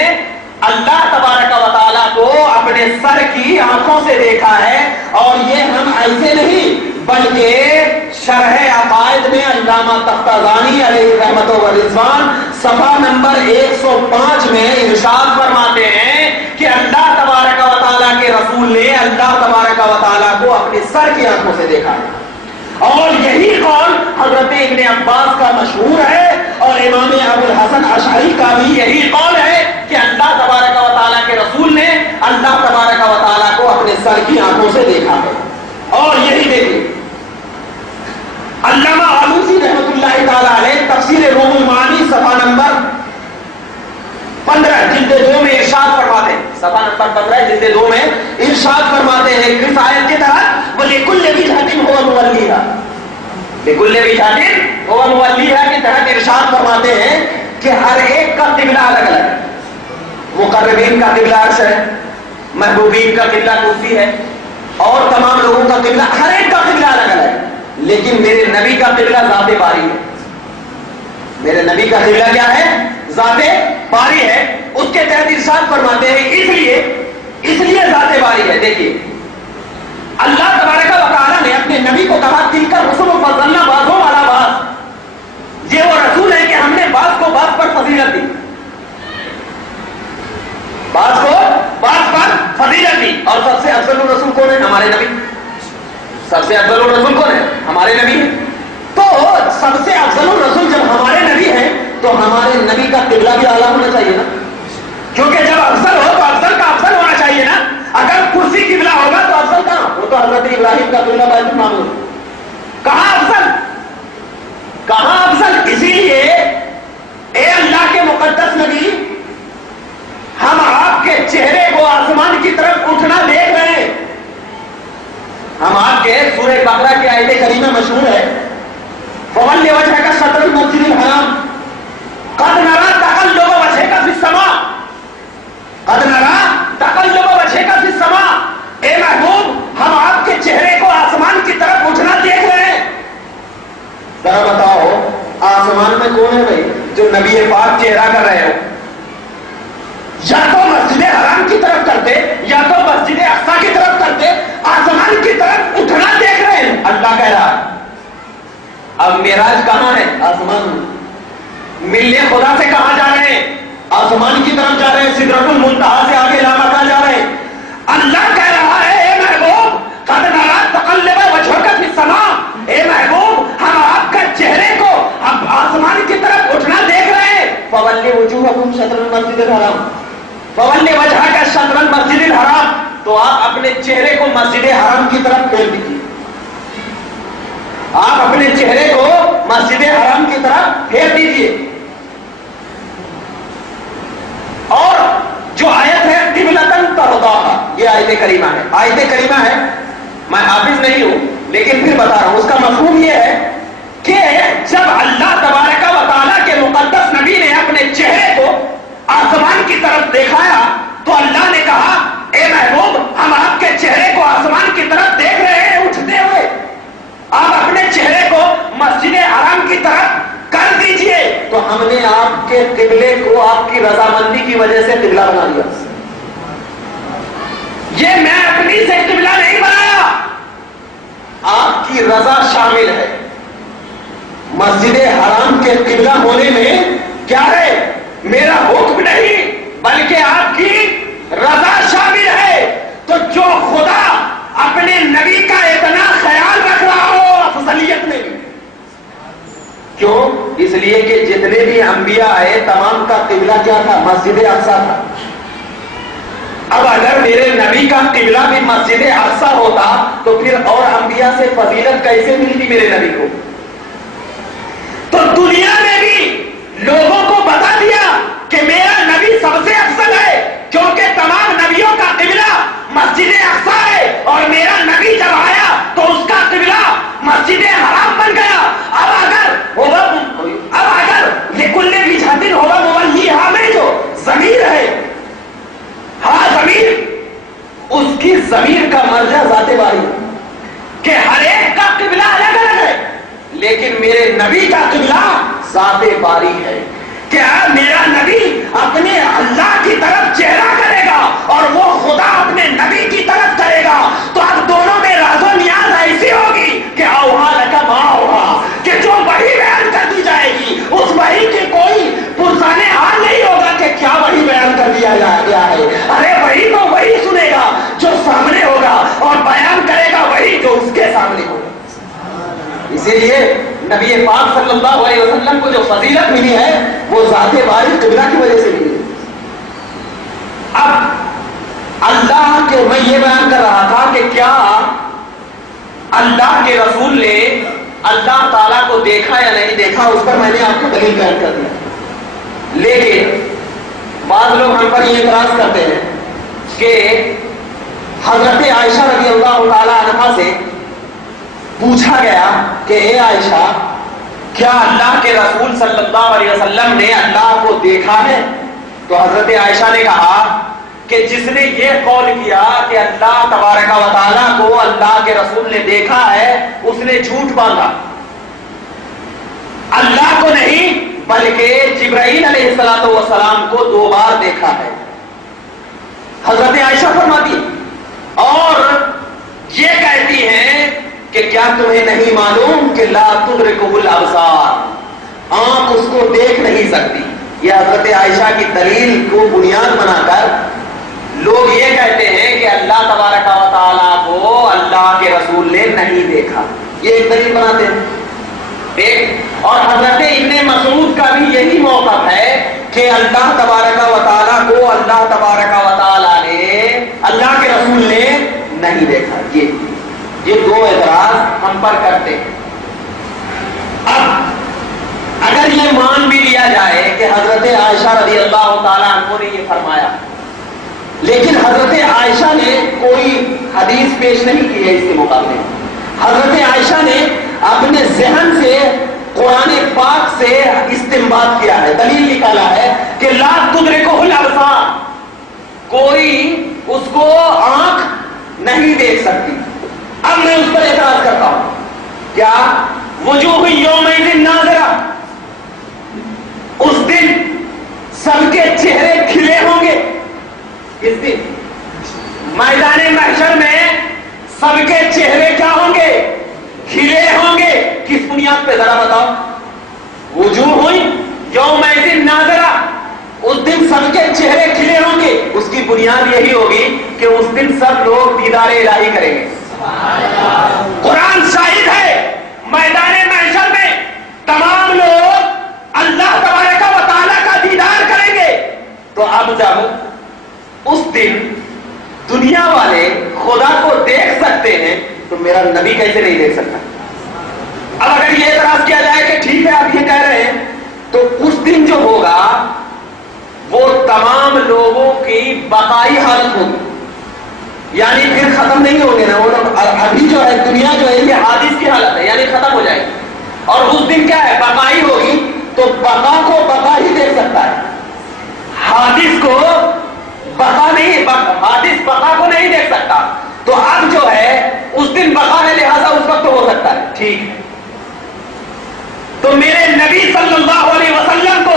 اللہ تبارک و تعالیٰ کو اپنے سر کی آنکھوں سے دیکھا ہے، اور یہ ہم ایسے نہیں بلکہ شرح عقائد میں علامہ تفتازانی علیہ رحمت و رضوان صفحہ نمبر 105 میں ارشاد فرماتے ہیں کہ اللہ تبارک و تعالیٰ کے رسول نے اللہ تبارک و تعالیٰ کو اپنے سر کی آنکھوں سے دیکھا ہے۔ اور یہی قول حضرت ابن عباس کا مشہور ہے اور امام ابو الحسن اشعری کا بھی یہی قول ہے کہ اللہ تبارک و تعالیٰ کے رسول نے اللہ تبارک و تعالیٰ کو اپنے سر کی آنکھوں سے دیکھا ہے. اور یہی دیکھیں علامہ آلوسی رحمۃ اللہ تعالیٰ علیہ تفسیر روح المعانی صفحہ نمبر 15 جلد 2 میں ارشاد فرماتے ہیں، صفحہ نمبر 15 جلد 2 میں ارشاد فرماتے ہیں اس آیت کے تحت وَلِكُلِّ وِجْهَةٍ هُوَ مُوَلِّيهَا لِكُلِّ وِجْهَةٍ هُوَ مُوَلِّيهَا کے تحت ارشاد فرماتے ہیں کہ ہر ایک کا قبلہ الگ الگ ہے. مقربین کا قبلہ عرش ہے، محبوبین کا قبلہ کرسی ہے، اور تمام لوگوں کا قبلہ، ہر ایک کا قبلہ الگ الگ ہے. لیکن میرے نبی کا قبلہ ذات باری ہے. میرے نبی کا قبلہ کیا ہے؟ ذات باری ہے. اس کے تحت ارشاد فرماتے ہیں اس لیے ذات باری ہے. دیکھیے اللہ تبارک و تعالیٰ نے اپنے نبی کو کہا تلک الرسل فضلنا بعضهم علی بعض، یہ وہ رسول ہے کہ ہم نے بعض کو بعض پر فضیلت دی، بعض کو بعض پر فضیلت دی. اور سب سے افضل الرسول کون ہے؟ ہمارے نبی. سب سے افضل الرسول کون ہے؟ ہمارے نبی. تو سب سے افضل الرسول جب ہمارے نبی ہیں تو ہمارے نبی کا قبلہ بھی اعلیٰ ہونا چاہیے نا، کیونکہ جب افضل ہو تو افضل کا افضل ہونا چاہیے نا. اگر کرسی قبلہ ہوگا تو افضل کہاں؟ وہ تو حضرت ابراہیم کا قبلہ بیت المعمور. کہاں افضل؟ کہاں افضل؟ اسی لیے اے اللہ کے مقدس نبی، ہم آپ کے چہرے کو آسمان کی طرف اٹھنا دیکھ رہے ہیں. ہم آپ کے سورہ بقرہ کی آیت کریمہ مشہور ہے فَوَلِّ وَجْهَكَ شَطْرَ الْمَسْجِدِ الْحَرَامِ قَدْ نَرَىٰ تَقَلُّبَ وَجْهِكَ فِي السَّمَاءِ قَدْ نَرَىٰ تَقَلُّبَ وَجْهِكَ فِي السَّمَاءِ. اے محبوب ہم آپ کے چہرے کو آسمان کی طرف اٹھنا دیکھ رہے ہیں. ذرا بتاؤ آسمان میں کون ہے بھائی جو نبی پاک چہرہ کر رہے ہو؟ یا تو مسجد حرام کی طرف کرتے یا تو مسجد اقصی کی طرف کرتے، آسمان کی طرف اٹھنا دیکھ رہے ہیں. اللہ کہہ رہا اب معراج کہاں ہے؟ آسمان میں. ملنے خدا سے کہاں جا رہے ہیں؟ آسمان کی طرف جا رہے ہیں. سدرۃ المنتہا سے آگے لامکان جا رہے ہیں. اللہ کہہ رہا ہے اے محبوب قد نرىٰ تقلب وجهك في السماء، اے محبوب ہم آپ کا چہرے کو اب آسمان کی طرف اٹھنا دیکھ رہے ہیں. فَوَلِّ وُجُوهَكُمْ شَطْرَ الْمَسْجِدِ الْحَرَامِ فَوَلِّ وَجْهَكَ شَطْرَ الْمَسْجِدِ الْحَرَامِ. تو آپ اپنے چہرے کو مسجد حرام کی طرف پھیر دیجیے. آپ اپنے چہرے کو مسجد حرام کی طرف پھیر دیجیے. اور جو آیت ہے قبلۃ ترضاھا، یہ آیت کریمہ ہے. آیت کریمہ ہے، میں حافظ نہیں ہوں لیکن پھر بتا رہا ہوں. اس کا مفہوم یہ ہے کہ جب اللہ تبارک و تعالیٰ کے مقدس نبی نے اپنے چہرے کو آسمان کی طرف دیکھایا تو اللہ نے کہا اے محبوب ہم آپ کے چہرے کو آسمان کی طرف دیکھ رہے ہیں اٹھتے ہوئے، آپ اپنے چہرے کو مسجد حرام کی طرف کر دیجئے. تو ہم نے آپ کے قبلے کو آپ کی رضامندی کی وجہ سے قبلہ بنا دیا. یہ میں اپنی سے قبلہ نہیں بنایا، آپ کی رضا شامل ہے. مسجد حرام کے قبلہ ہونے میں کیا ہے؟ میرا حکم نہیں بلکہ آپ کی رضا شامل ہے. تو جو خدا اپنے نبی کا اتنا خیال رکھ رہا ہو افضلیت میں بھی، کیوں؟ اس لیے کہ جتنے بھی انبیاء آئے تمام کا قبلہ کیا تھا؟ مسجد اقصی تھا. اب اگر میرے نبی کا قبلہ بھی مسجد اقصی ہوتا تو پھر اور انبیاء سے فضیلت کیسے ملتی میرے نبی کو؟ تو دنیا میں بھی لوگوں کو بتا دیا کہ میرا نبی سب سے افضل ہے کیونکہ تمام نبیوں کا قبلہ مسجد اقصی ہے اور میرا نبی جب آیا تو اس کا قبلہ مسجد حرام بن گیا. اب اگر لکل وجہۃ هو مولیھا میں جو ضمیر ہے، ہاں ضمیر، اس کی ضمیر کا مرجع ذات باری کہ ہر ایک کا قبلہ الگ الگ ہے، لیکن میرے نبی کا قبلہ ذات باری ہے. کیا میرا نبی اپنے اللہ کی طرف چہرہ کرے گا اور وہ خدا اپنے نبی کی طرف کرے گا. تو اب دونوں میں راز و نیاز ایسی ہوگی کہ اوہا لکا ما اوہا، کہ جو وحی بیان کر دی جائے گی اس وحی کے کوئی پرسانے حال نہیں ہوگا کہ کیا وحی بیان کر دیا گیا ہے. ارے وحی تو وہی سنے گا جو سامنے ہوگا اور بیان کرے گا وہی جو اس کے سامنے ہوگا. لیے نبی پاک صلی اللہ علیہ وسلم کو جو فضیلت ملی ہے وہ ذات باری قبلہ کی وجہ سے ملی ہے۔ اب اللہ کے میں یہ بیان کر رہا تھا کہ کیا اللہ کے رسول نے اللہ تعالیٰ کو دیکھا یا نہیں دیکھا، اس پر میں نے آپ کو دلیل بیان کر دیا۔ لیکن بعض لوگ ہم پر یہ اعتراض کرتے ہیں کہ حضرت عائشہ رضی اللہ تعالی عنہا سے پوچھا گیا کہ اے عائشہ، کیا اللہ کے رسول صلی اللہ علیہ وسلم نے اللہ کو دیکھا ہے؟ تو حضرت عائشہ نے کہا کہ جس نے یہ قول کیا کہ اللہ تبارک و تعالیٰ کو اللہ کے رسول نے دیکھا ہے اس نے جھوٹ باندھا۔ اللہ کو نہیں بلکہ جبرائیل علیہ السلام کو 2 بار دیکھا ہے، حضرت عائشہ فرماتی اور یہ کہتی ہیں کہ کیا تمہیں نہیں معلوم کہ لا تدرکہ الابصار، آنکھ اس کو دیکھ نہیں سکتی۔ یہ حضرت عائشہ کی دلیل کو بنیاد بنا کر لوگ یہ کہتے ہیں کہ اللہ تبارک و تعالیٰ کو اللہ کے رسول نے نہیں دیکھا، یہ ایک دلیل بناتے ہیں۔ ایک اور حضرت ابن مسعود کا بھی یہی موقف ہے کہ اللہ تبارک و تعالیٰ کو اللہ تبارک و تعالیٰ نے اللہ کے رسول نے نہیں دیکھا۔ یہ 2 اعتراض ہم پر کرتے ہیں۔ اب اگر یہ مان بھی لیا جائے کہ حضرت عائشہ رضی اللہ تعالیٰ عنہ نے یہ فرمایا، لیکن حضرت عائشہ نے کوئی حدیث پیش نہیں کی ہے اس کے مقابلے میں۔ حضرت عائشہ نے اپنے ذہن سے قرآن پاک سے استنباط کیا ہے، دلیل نکالا ہے کہ لا تدرکہ الابصار، کوئی اس کو آنکھ نہیں دیکھ سکتی۔ اب میں اس پر اعتراض کرتا ہوں، کیا وجوہ یومئذ ناظرہ، اس دن سب کے چہرے کھلے ہوں گے؟ اس دن میدان محشر میں سب کے چہرے کیا ہوں گے؟ کھلے ہوں گے۔ کس بنیاد پہ ذرا بتاؤ؟ وجوہ یومئذ ناظرہ، اس دن سب کے چہرے کھلے ہوں گے، اس کی بنیاد یہی ہوگی کہ اس دن سب لوگ دیدار الہی کریں گے۔ قرآن شاہد ہے میدان محشر میں تمام لوگ اللہ تبارک و تعالیٰ کا دیدار کریں گے۔ تو اب جب اس دن دنیا والے خدا کو دیکھ سکتے ہیں تو میرا نبی کیسے نہیں دیکھ سکتا؟ اب اگر یہ اعتراض کیا جائے کہ ٹھیک ہے آپ یہ کہہ رہے ہیں، تو اس دن جو ہوگا وہ تمام لوگوں کی بقائی حالت ہوگی، یعنی پھر ختم نہیں ہوگے نا وہ لوگ۔ ابھی جو ہے دنیا جو ہے یہ حادث کی حالت ہے، یعنی ختم ہو جائے گی، اور اس دن کیا ہے؟ بقائی ہوگی، تو بقا کو بقا ہی دیکھ سکتا ہے، حادث کو بقا نہیں، حادث بقا کو نہیں دیکھ سکتا۔ تو اب جو ہے اس دن بقا ہے، لہذا اس وقت ہو سکتا ہے، ٹھیک ہے۔ تو میرے نبی صلی اللہ علیہ وسلم کو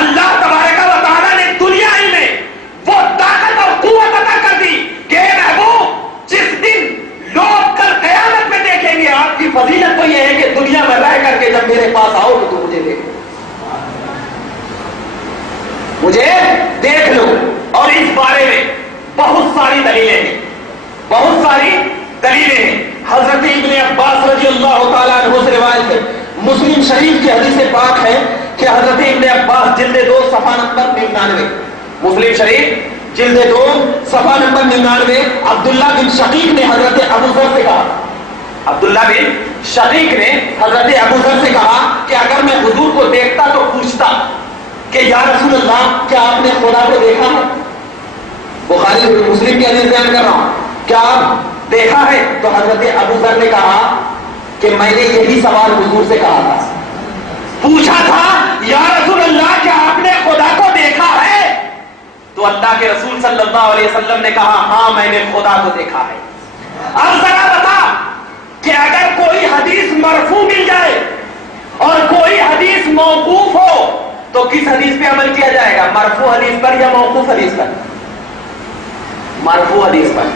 اللہ تبارک و تعالیٰ نے دنیا ہی میں وہ طاقت اور قوت عطا کر دی کہ اے محبوب، جس دن لوگ کل قیامت میں دیکھیں گے، آپ کی فضیلت تو یہ ہے کہ دنیا میں رہ کر کے جب میرے پاس آؤ تو تم مجھے دیکھو، مجھے دیکھ لو۔ اور اس بارے میں بہت ساری دلیلیں ہیں، بہت ساری دلیلیں ہیں۔ حضرت ابن عباس رضی اللہ تعالیٰ عنہ سے روایت ہے، مسلم شریف کی حدیث پاک ہے کہ حضرت ابن عباس جلد 2 صفحہ نمبر 99، مسلم شریف جلد 2 صفحہ نمبر 99، عبداللہ بن شقیق نے حضرت ابو ذر سے کہا، عبداللہ بن شقیق نے حضرت ابو ذر سے کہا کہ اگر میں حضور کو دیکھتا تو پوچھتا کہ یا رسول اللہ، کیا آپ نے خدا کو دیکھا ہے؟ بخاری مسلم کی حدیث بیان کر رہا ہوں، کیا آپ دیکھا ہے؟ تو حضرت ابو ذر نے کہا کہ میں نے یہی سوال حضور سے کہا تھا، پوچھا تھا یا رسول اللہ کیا آپ نے خدا کو دیکھا ہے؟ تو اللہ کے رسول صلی اللہ علیہ وسلم نے کہا ہاں میں نے خدا کو دیکھا ہے۔ اب ذرا بتا کہ اگر کوئی حدیث مرفوع مل جائے اور کوئی حدیث موقوف ہو تو کس حدیث پہ عمل کیا جائے گا؟ مرفوع حدیث پر یا موقوف حدیث پر؟ مرفوع حدیث پر،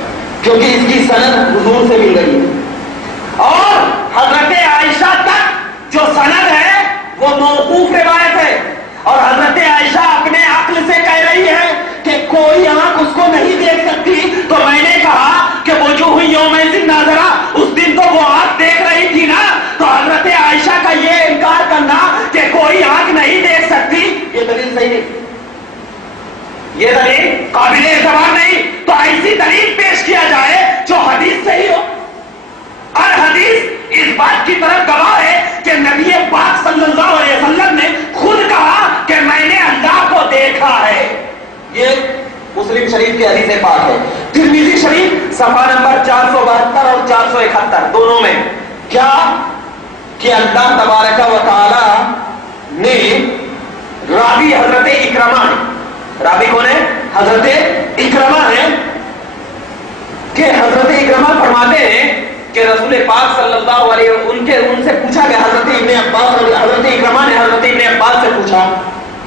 کیونکہ اس کی سند حضور سے مل رہی ہے، اور حضرت عائشہ تک جو سند ہے وہ موقوف روایت ہے، اور حضرت عائشہ اپنے عقل سے کہہ رہی ہے کہ کوئی آنکھ اس کو نہیں دیکھ سکتی۔ تو میں نے کہا کہ وجوہ یومئذ ناظرہ، اس دن تو وہ آنکھ دیکھ رہی تھی نا، تو حضرت صحیح نہیں، یہ دلیل قابل اعتبار نہیں، تو ایسی دلیل پیش کیا جائے جو حدیث صحیح ہو، اور حدیث اس بات کی طرف گواہ ہے کہ نبی پاک صلی اللہ علیہ وسلم نے خود کہا کہ میں نے اللہ کو دیکھا ہے. یہ مسلم شریف کی حدیث پاک ہے. ترمذی شریف صفحہ نمبر 472 اور 471 دونوں میں کیا کہ اللہ تبارک و تعالی نے راوی حضرت اکرمہ ہے، راوی کون ہے؟ حضرت اکرمہ ہے، کہ حضرت اکرمہ فرماتے ہیں کہ رسول پاک صلی اللہ علیہ وسلم ان سے پوچھا کہ حضرت ابن عباس، حضرت اکرمہ نے حضرت ابن عباس سے پوچھا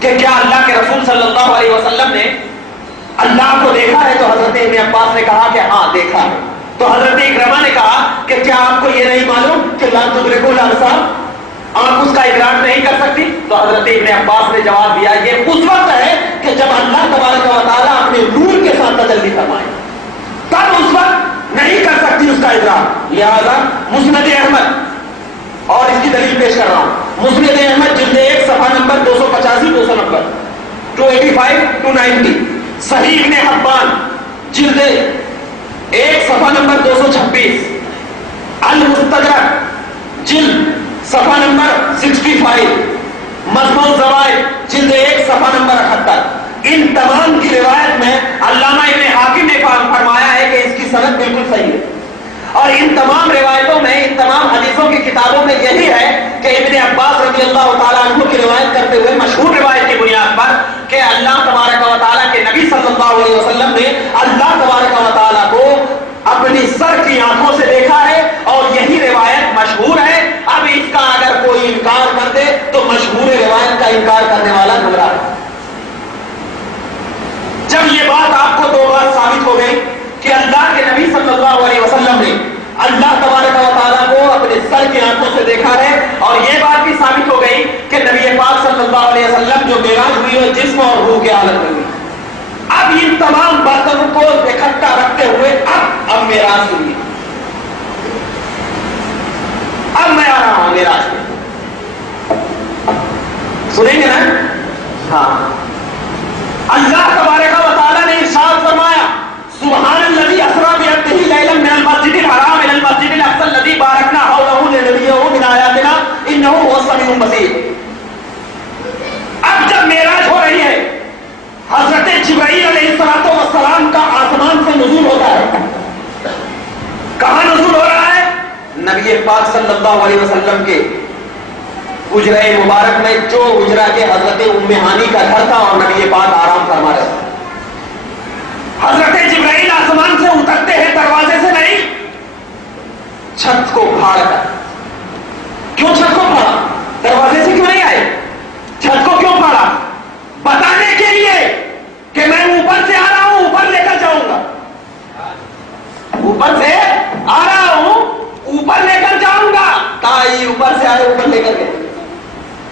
کہ کیا اللہ کے رسول صلی اللہ علیہ وسلم نے اللہ کو دیکھا ہے؟ تو حضرت ابن عباس نے کہا کہ ہاں دیکھا ہے. تو حضرت اکرمہ نے کہا کہ کیا آپ کو یہ نہیں معلوم کہ لا تدرک الابصار، آنکھ اس کا ادراک نہیں کر سکتی؟ تو حضرت ابن عباس نے جواب دیا یہ اس وقت ہے کہ جب اللہ تبارک و تعالیٰ اپنے نور کے ساتھ تجلی فرمائے، تب اس وقت نہیں کر سکتی اس کا ادراک. لہذا مسند احمد، اور اس کی دلیل پیش کر رہا ہوں، مسند احمد جلد 1 صفحہ نمبر 285-290 285-290، صحیح ابن حبان جلد 1 صفحہ نمبر 226، المستدرک جلد صفحہ نمبر 65، مجموع الزوائد جلد 1 صفحہ نمبر 78. ان تمام کی روایت میں علامہ ابن حاکم نے فرمایا ہے کہ اس کی سند بالکل صحیح ہے، اور ان تمام روایتوں میں، ان تمام حدیثوں کی کتابوں میں یہی ہے کہ ابن عباس رضی اللہ تعالیٰ عنہ کی روایت کرتے ہوئے مشہور روایت کی بنیاد پر کہ اللہ تبارک و تعالیٰ کے نبی صلی اللہ علیہ وسلم نے اللہ تبارک و تعالیٰ کو اپنی سر کی آنکھوں سے دیکھا ہے، اور یہی روایت مشہور ہے. اب اس کا اگر کوئی انکار کر دے تو مشہور روایت کا انکار کرنے والا گمراہ ہے. جب یہ بات آپ کو دو بار ثابت ہو گئی کہ اللہ کے نبی صلی اللہ علیہ وسلم نے اللہ تبارک و تعالیٰ کو اپنے سر کی آنکھوں سے دیکھا ہے، اور یہ بات بھی ثابت ہو گئی کہ نبی پاک صلی اللہ علیہ وسلم جو معراج ہوئی ہے جسم اور روح کے حالت میں ہوئی. اب ان تمام باتوں کو اکٹھا رکھتے ہوئے اب معراج ہوئی. اب میں آ رہا ہوں معراج میں، سنیں گے نا؟ ہاں. اللہ تبارک و تعالیٰ نے ارشاد فرمایا سبحان الذی اسری بعبدہ لیلا من المسجد الحرام الی المسجد الاقصی الذی بارکنا حولہ لنریہ من آیاتنا انہ هو السمیع البصیر. اب جب معراج ہو رہی ہے، حضرت جبرائیل علیہ السلام کا آسمان سے نزول ہوتا ہے. کہاں نزول ہو رہا ہے؟ نبی پاک صلی اللہ علیہ وسلم کے حجرہ مبارک میں، جو حجرہ کے حضرت ام ہانی کا گھر تھا، اور نبی پاک آرام فرما رہے. حضرت جبرائیل آسمان سے اترتے ہیں دروازے سے نہیں، چھت کو پھاڑ کر. کیوں چھت کو پھاڑا؟ دروازے سے کیوں نہیں آئے؟ چھت کو کیوں پھاڑا؟ بتانے کے لیے کہ میں اوپر سے آ رہا ہوں، اوپر لے کر جاؤں گا. اوپر سے آ رہا ہوں، اوپر لے کر جاؤں گا. تائی اوپر سے آئے، اوپر لے کر گئے.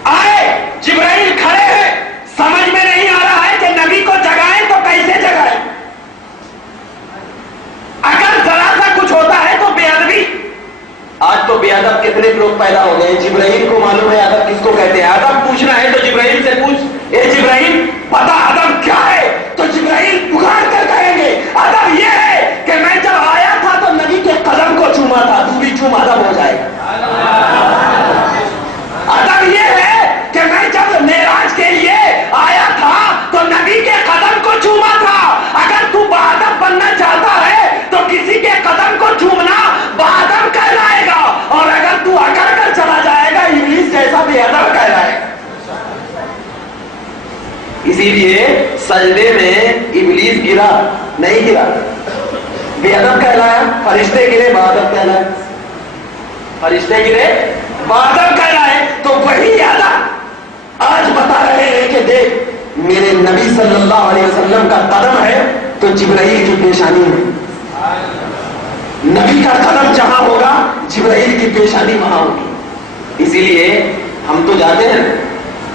آئے جبرائیل کھڑے ہیں، سمجھ میں نہیں آ رہا ہے کہ نبی کو جگائیں تو کیسے جگائیں. اگر ذرا سا کچھ ہوتا ہے تو بے ادبی. آج تو بے ادب کتنے لوگ پیدا ہو گئے. جبرائیل کو معلوم ہے ادب کس کو کہتے ہیں. ادب پوچھنا ہے تو جبرائیل سے پوچھ، اے جبرائیل پتا ادب کیا ہے؟ تو جبرائیل پکار کر کہیں گے ادب یہ ہے کہ میں جب آیا تھا تو نبی کے قدم کو چوما تھا. دوری چوم ادب ہو جائے گا. ادب یہ ہے کہ میں جب معراج کے لیے آیا تھا تو نبی کے قدم کو چوما تھا. اگر تو بادب بننا چاہتا ہے تو کسی کے قدم کو چومنا بادب کہلائے گا، اور اگر تو اکڑ کر چلا جائے گا ابلیس جیسا بے ادب کہلائے گا. اسی لیے سجدے میں ابلیس گرا نہیں گرا، بے ادب کہلایا. فرشتے گرے بادب کہلائے، فرشتے گرے بادب کہلائے. تو وہی ادب آج بتا رہے ہیں کہ دیکھ میرے نبی صلی اللہ علیہ وسلم کا قدم ہے تو جبرائیل کی پیشانی ہے. نبی کا قدم جہاں ہوگا جبرائیل کی پیشانی وہاں ہوگی. اسی لیے ہم تو جاتے ہیں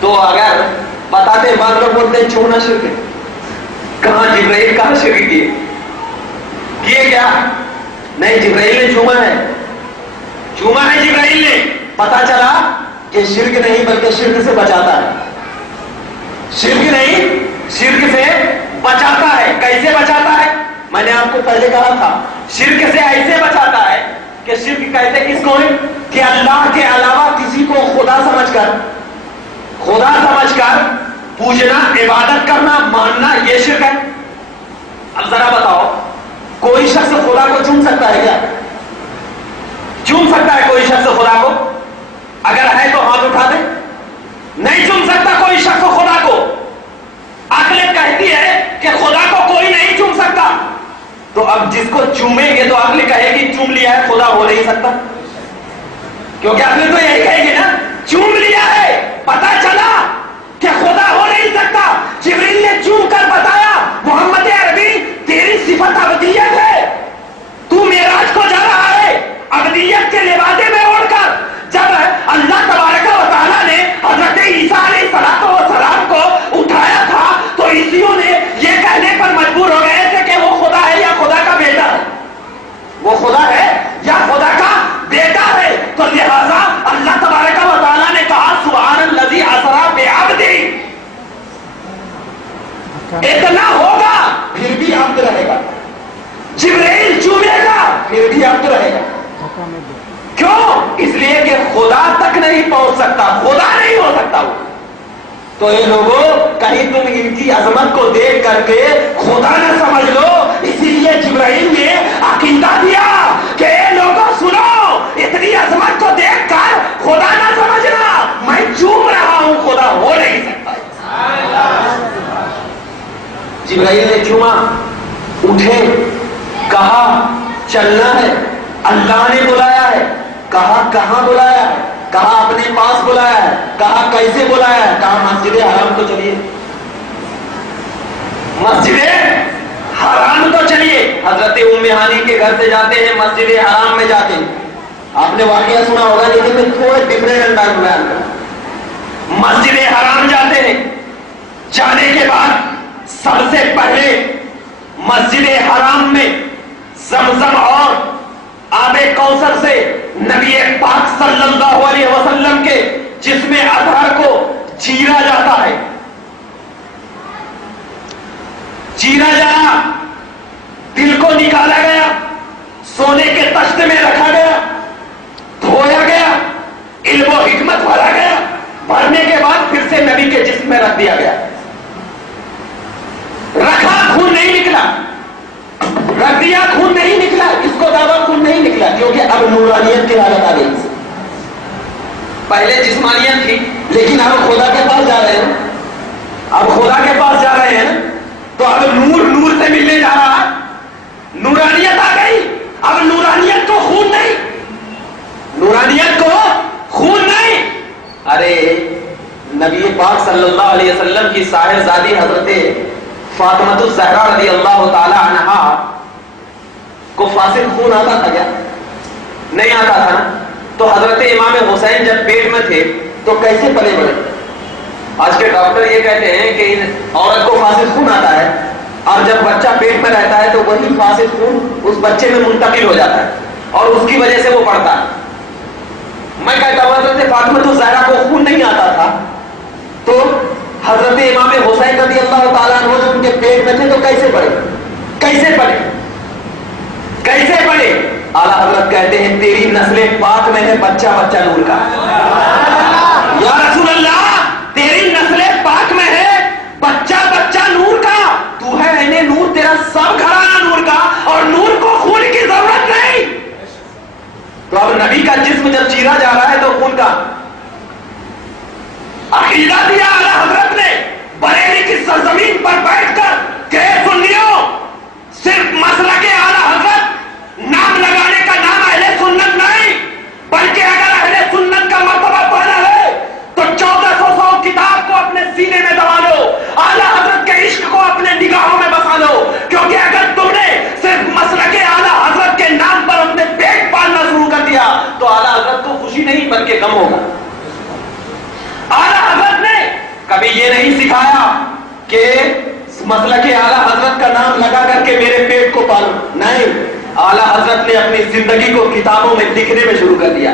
تو اگر بتاتے بعد لوگ بولتے ہیں چھونا شرک ہے. کہاں جبرائیل کہاں شرک کیے کیا؟ نہیں، جبرائیل نے چھوما ہے جبرائیل نے. پتا چلا کہ شرک نہیں بلکہ شرک سے بچاتا ہے. شرک نہیں، شرک سے بچاتا ہے۔ کیسے بچاتا ہے؟ میں نے آپ کو پہلے کہا تھا، شرک سے ایسے بچاتا ہے کہ شرک کہتے کس کو ہے کہ اللہ کے علاوہ کسی کو خدا سمجھ کر پوجنا، عبادت کرنا، ماننا، یہ شرک ہے۔ اب ذرا بتاؤ، کوئی شخص خدا کو چوم سکتا ہے کیا؟ چوم سکتا ہے کوئی شخص خدا کو؟ اگر ہے تو ہاتھ اٹھا دے۔ نہیں چوم سکتا کوئی شخص خدا کو۔ عقل کہتی ہے کہ خدا کو کوئی نہیں چوم سکتا، تو اب جس کو چومیں گے تو عقل کہے گی چوم لیا ہے، خدا ہو نہیں سکتا، کیونکہ عقل تو یہی کہے گی نا، چوم لیا ہے، پتا چلا کہ خدا ہو نہیں سکتا۔ جبریل نے چوم کر بتایا محمد عربی تیری صفت ابدیت ہے، تو معراج کو جا رہا ہے ابدیت کے لبادے میں اوڑھ کر۔ جب اللہ تبارک و تعالیٰ نے حضرت عیسیٰ علیہ السلام کو اٹھایا تھا تو عیسیوں نے یہ کہنے پر مجبور ہو گئے تھے کہ وہ خدا ہے یا خدا کا بیٹا ہے، وہ خدا ہے یا خدا کا بیٹا ہے۔ تو لہذا اللہ تبارک و تعالیٰ نے کہا سبحان الذی اسری بعبدہ، اتنا ہوگا پھر بھی عبد رہے گا، جبرائیل چومے گا پھر بھی عبد رہے گا۔ کیوں؟ اس لیے کہ خدا تک نہیں پہنچ سکتا، خدا نہیں ہو سکتا وہ۔ تو یہ لوگوں کہیں تم ان کی عظمت کو دیکھ کر کے خدا نہ سمجھ لو، اسی لیے جبرائیل نے عقیدہ دیا کہ اے لوگوں سنو، اتنی عظمت کو دیکھ کر خدا نہ سمجھنا، میں چوم رہا ہوں، خدا ہو نہیں سکتا۔ جبرائیل نے چوما، اٹھے، کہا چلنا ہے، اللہ نے بلایا ہے، کہا کہاں بلایا ہے، کہا اپنے پاس بلایا ہے، کہا کیسے بلایا ہے، کہا مسجد حرام تو چلیے، مسجد حرام تو چلیے۔ حضرت ام ہانی کے گھر سے جاتے ہیں، مسجد حرام میں جاتے ہیں، آپ نے واقعہ سنا ہوگا لیکن میں تھوڑے ڈفرینٹ انداز میں بیان کروں۔ مسجد حرام جاتے ہیں، جانے کے بعد سب سے پہلے مسجد حرام میں زمزم اور آب کوثر سے نبی پاک صلی اللہ علیہ وسلم کے جسم اطہر کو چیرا جاتا ہے، چیرا جانا، دل کو نکالا گیا، سونے کے تشت میں رکھا گیا، دھویا گیا، علم و حکمت بھرا گیا، بھرنے کے بعد پھر سے نبی کے جسم میں رکھ دیا گیا، رکھا، خون نہیں نکلا، رکھ دیا، خون نہیں نکلا، اس کو دعویٰ خون نہیں نکلا، کیونکہ اب نورانیت کی حالت آ گئی۔ پہلے جسمانیت تھی لیکن اب خدا کے پاس جا رہے ہیں، اب خدا کے پاس جا رہے ہیں تو اب نور سے ملنے جا رہا ہے، نورانیت آ گئی، اب نورانیت کو خون نہیں، نورانیت کو خون نہیں۔ ارے نبی پاک صلی اللہ علیہ وسلم کی صاحبزادی حضرت فاطمہ الزہرا رضی اللہ تعالی عنہا کو فاسد خون آتا تھا کیا؟ نہیں آتا تھا نا؟ تو حضرت امام حسین جب پیٹ میں تھے تو کیسے پلے بڑھے؟ آج کے ڈاکٹر یہ کہتے ہیں کہ عورت کو فاسد خون آتا ہے اور جب بچہ پیٹ میں رہتا ہے تو وہی فاسد خون اس بچے میں منتقل ہو جاتا ہے اور اس کی وجہ سے وہ بڑھتا ہے۔ میں کہتا ہوں حضرت فاطمہ الزہرا کو خون نہیں آتا تھا تو حضرت امام حسین رضی اللہ تعالیٰ عنہ جو ان کے پیٹ میں تھے تو کیسے پڑھے؟ کیسے پڑھے؟ کیسے پڑھے؟ اعلیٰ حضرت کہتے ہیں تیری نسل پاک میں ہے بچہ بچہ نور کا۔ یا رسول اللہ تیری نسل پاک میں ہے بچہ بچہ نور کا، تو ہے اے نور، تیرا سب گھرانہ نور کا، اور نور کو خون کی ضرورت نہیں۔ تو اب نبی کا جسم جب چیرا جا رہا ہے تو خون کا عقیدہ دیا اعلیٰ حضرت نے بریلی کی سرزمین پر بیٹھ کر کہ سنیو، صرف مسلک اعلیٰ حضرت نام لگانے کا نام اہل سنت نہیں، بلکہ اگر اہل سنت کا مرتبہ پانا ہے تو 1400 کتاب کو اپنے سینے میں دبا لو، اعلیٰ حضرت کے عشق کو اپنے نگاہوں میں بسا لو، کیونکہ اگر تم نے صرف مسلک اعلیٰ حضرت کے نام پر اپنے پیٹ پالنا شروع کر دیا تو اعلیٰ حضرت کو خوشی نہیں بلکہ غم ہوگا۔ اعلیٰ حضرت نے کبھی یہ نہیں سکھایا کہ مسلک اعلیٰ حضرت کا نام لگا کر کے میرے پیٹ کو پالو، نہیں، اعلیٰ حضرت نے اپنی زندگی کو کتابوں میں لکھنے میں شروع کر دیا۔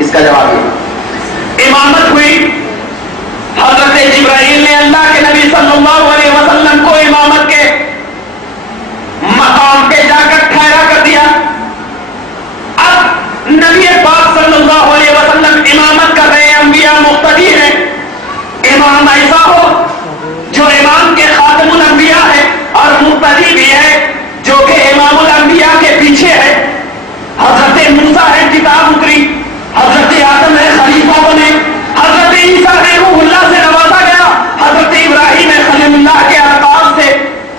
اس کا جواب یہ امامت ہوئی. حضرت جبرائیل نے اللہ کے نبی صلی اللہ علیہ وسلم کو امامت کے مقام پہ جا کر ٹھہرا کر دیا. اب نبی پاک صلی اللہ علیہ وسلم امامت کر رہے ہیں، انبیاء مقتدی ہیں. امام ایسا ہو جو امام کے خاتم الانبیاء ہے اور مقتدی بھی ہے جو کہ امام الانبیاء کے پیچھے ہے. حضرت موسیٰ ہے کتاب اتری، حضرت آدم ہے خلیفہ بنے، حضرت عیسیٰ ہے روح اللہ سے نوازا گیا، حضرت ابراہیم ہے خلیل اللہ کے القاب سے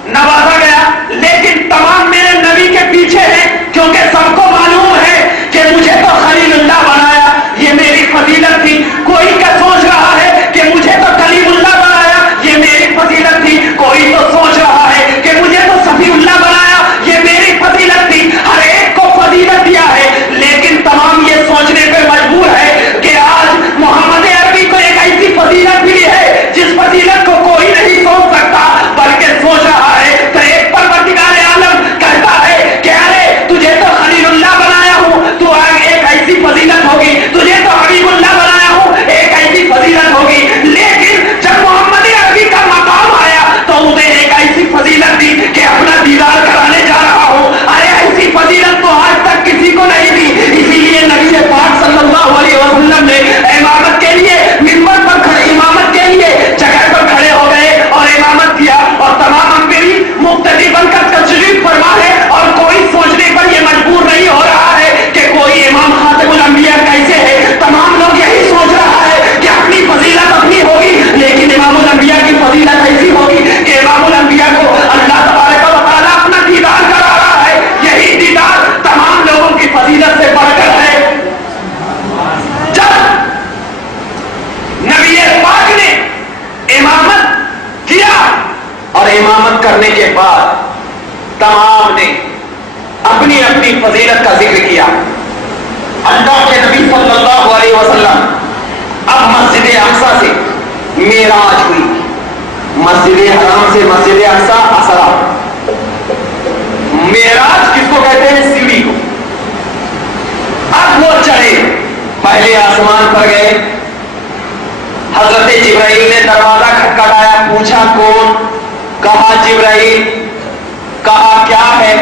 نوازا گیا. لیکن تمام میرے نبی کے پیچھے ہیں، کیونکہ سب کو معلوم ہے کہ مجھے تو خلیل اللہ بنایا، یہ میری فضیلت تھی. کوئی کیا سوچ رہا ہے کہ مجھے تو کلیم اللہ بنایا، یہ میری فضیلت تھی. کوئی تو سوچ رہا ہے کہ مجھے تو صفی اللہ بنایا، یہ میری فضیلت تھی. ہر ایک کو فضیلت دیا ہے، لیکن تمام یہ سوچنے پہ مجبور ہے کہ آج محمد عربی کو ایک ایسی فضیلت ملی ہے جس فضیلت کو کوئی نہیں سوچ سکتا، بلکہ سوچ رہا ہے. تو ایک پروردگار عالم کہتا ہے کہ ارے تجھے تو خلیل اللہ بنایا ہوں، تو ایک ایسی فضیلت ہوگی. تجھے تو حبیب اللہ بنایا ہوں، ایک ایسی فضیلت ہوگی. لیکن جب محمد عربی کا مقام آیا تو انہیں ایک ایسی فضیلت دی کہ اپنا دیدار کرانے جا رہا ہوں. ارے ایسی فضیلت تو آج تک کسی کو نہیں دی. اسی لیے نبی پاک صلی اللہ علیہ وسلم نے امامت کے لیے منبر پر کھڑے، امامت کے لیے جگہ پر کھڑے ہو گئے اور امامت کیا. اور تمام انبیاء مقتدی بن کر تشریف فرما ہے، اور کوئی سوچنے پر یہ مجبور نہیں ہو رہا ہے کہ کوئی امام خاتم الانبیاء کیسے ہے. تمام لوگ یہی سوچ رہا ہے کہ اپنی فضیلت اپنی ہوگی، لیکن امام الانبیاء کی فضیلت ایسی ہوگی کہ امام الانبیاء کو اللہ تبارک و تعالیٰ اپنا دیدار کرا رہا ہے. یہی دیدار تمام لوگوں کی فضیلت سے بڑھ کر ہے. جب نبی پاک نے امامت کیا اور امامت کرنے کے بعد تمام نے اپنی اپنی فضیلت کا ذکر کیا. اللہ کے نبی صلی اللہ علیہ وسلم اب مسجد اقصی سے معراج ہوئی. مسجد حرام سے مسجد اقصی اسرا. معراج کس کو کہتے ہیں؟ سیڑھی کو. اب وہ چڑھے، پہلے آسمان پر گئے. حضرت جبرائیل نے دروازہ کھٹکھٹایا، پوچھا کون؟ کہا جبرائیل. کہا کیا ہے؟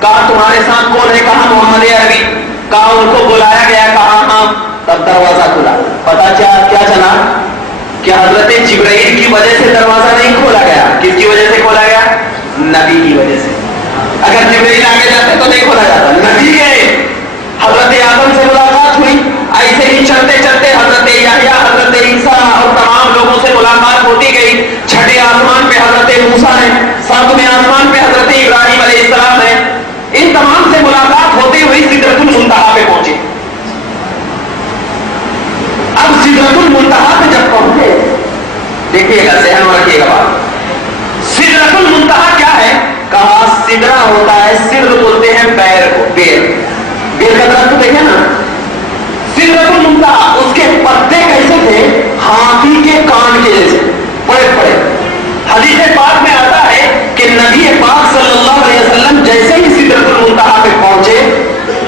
کہا تمہارے ساتھ کون ہے؟ کہا محمد عربی. کہا ان کو بلایا گیا. کہا ہاں. تب دروازہ کھلا. پتا کیا چلا کہ حضرت جبرائیل کی وجہ سے دروازہ نہیں کھولا گیا. کس کی وجہ سے کھولا گیا؟ نبی کی وجہ سے. اگر جبرائیل آگے جاتے تو نہیں کھولا جاتا. نبی گئے، حضرت آدم سے ملاقات ہوئی. ایسے ہی چلتے چلتے حضرت یحییٰ، حضرت عیسیٰ اور تمام لوگوں سے ملاقات ہوتی گئی. چھٹے آسمان پہ حضرت موسیٰ ہے، ساتویں آسمان پہ حضرت ابراہیم علیہ السلام ہے. ان تمام سے ملاقات ہوتی ہوئی سدرۃ المنتہا پہ پہنچے. اب سدرۃ المنتہا پہ جب پہنچے، دیکھیے گا، ذہن میں رکھیے گا بات. سدرۃ المنتہا کیا ہے؟ کہا سدرہ ہوتا ہے، سدر بولتے ہیں پیر کو. پیر کا درخت دیکھیں نا. سدرۃ المنتہا، اس کے پتے کیسے تھے؟ ہاتھی کے کان کے جیسے بڑے بڑے. حدیث پاک میں آتا ہے کہ نبی پاک صلی اللہ علیہ وسلم جیسے ہی سدرۃ المنتہا پہ پہنچے،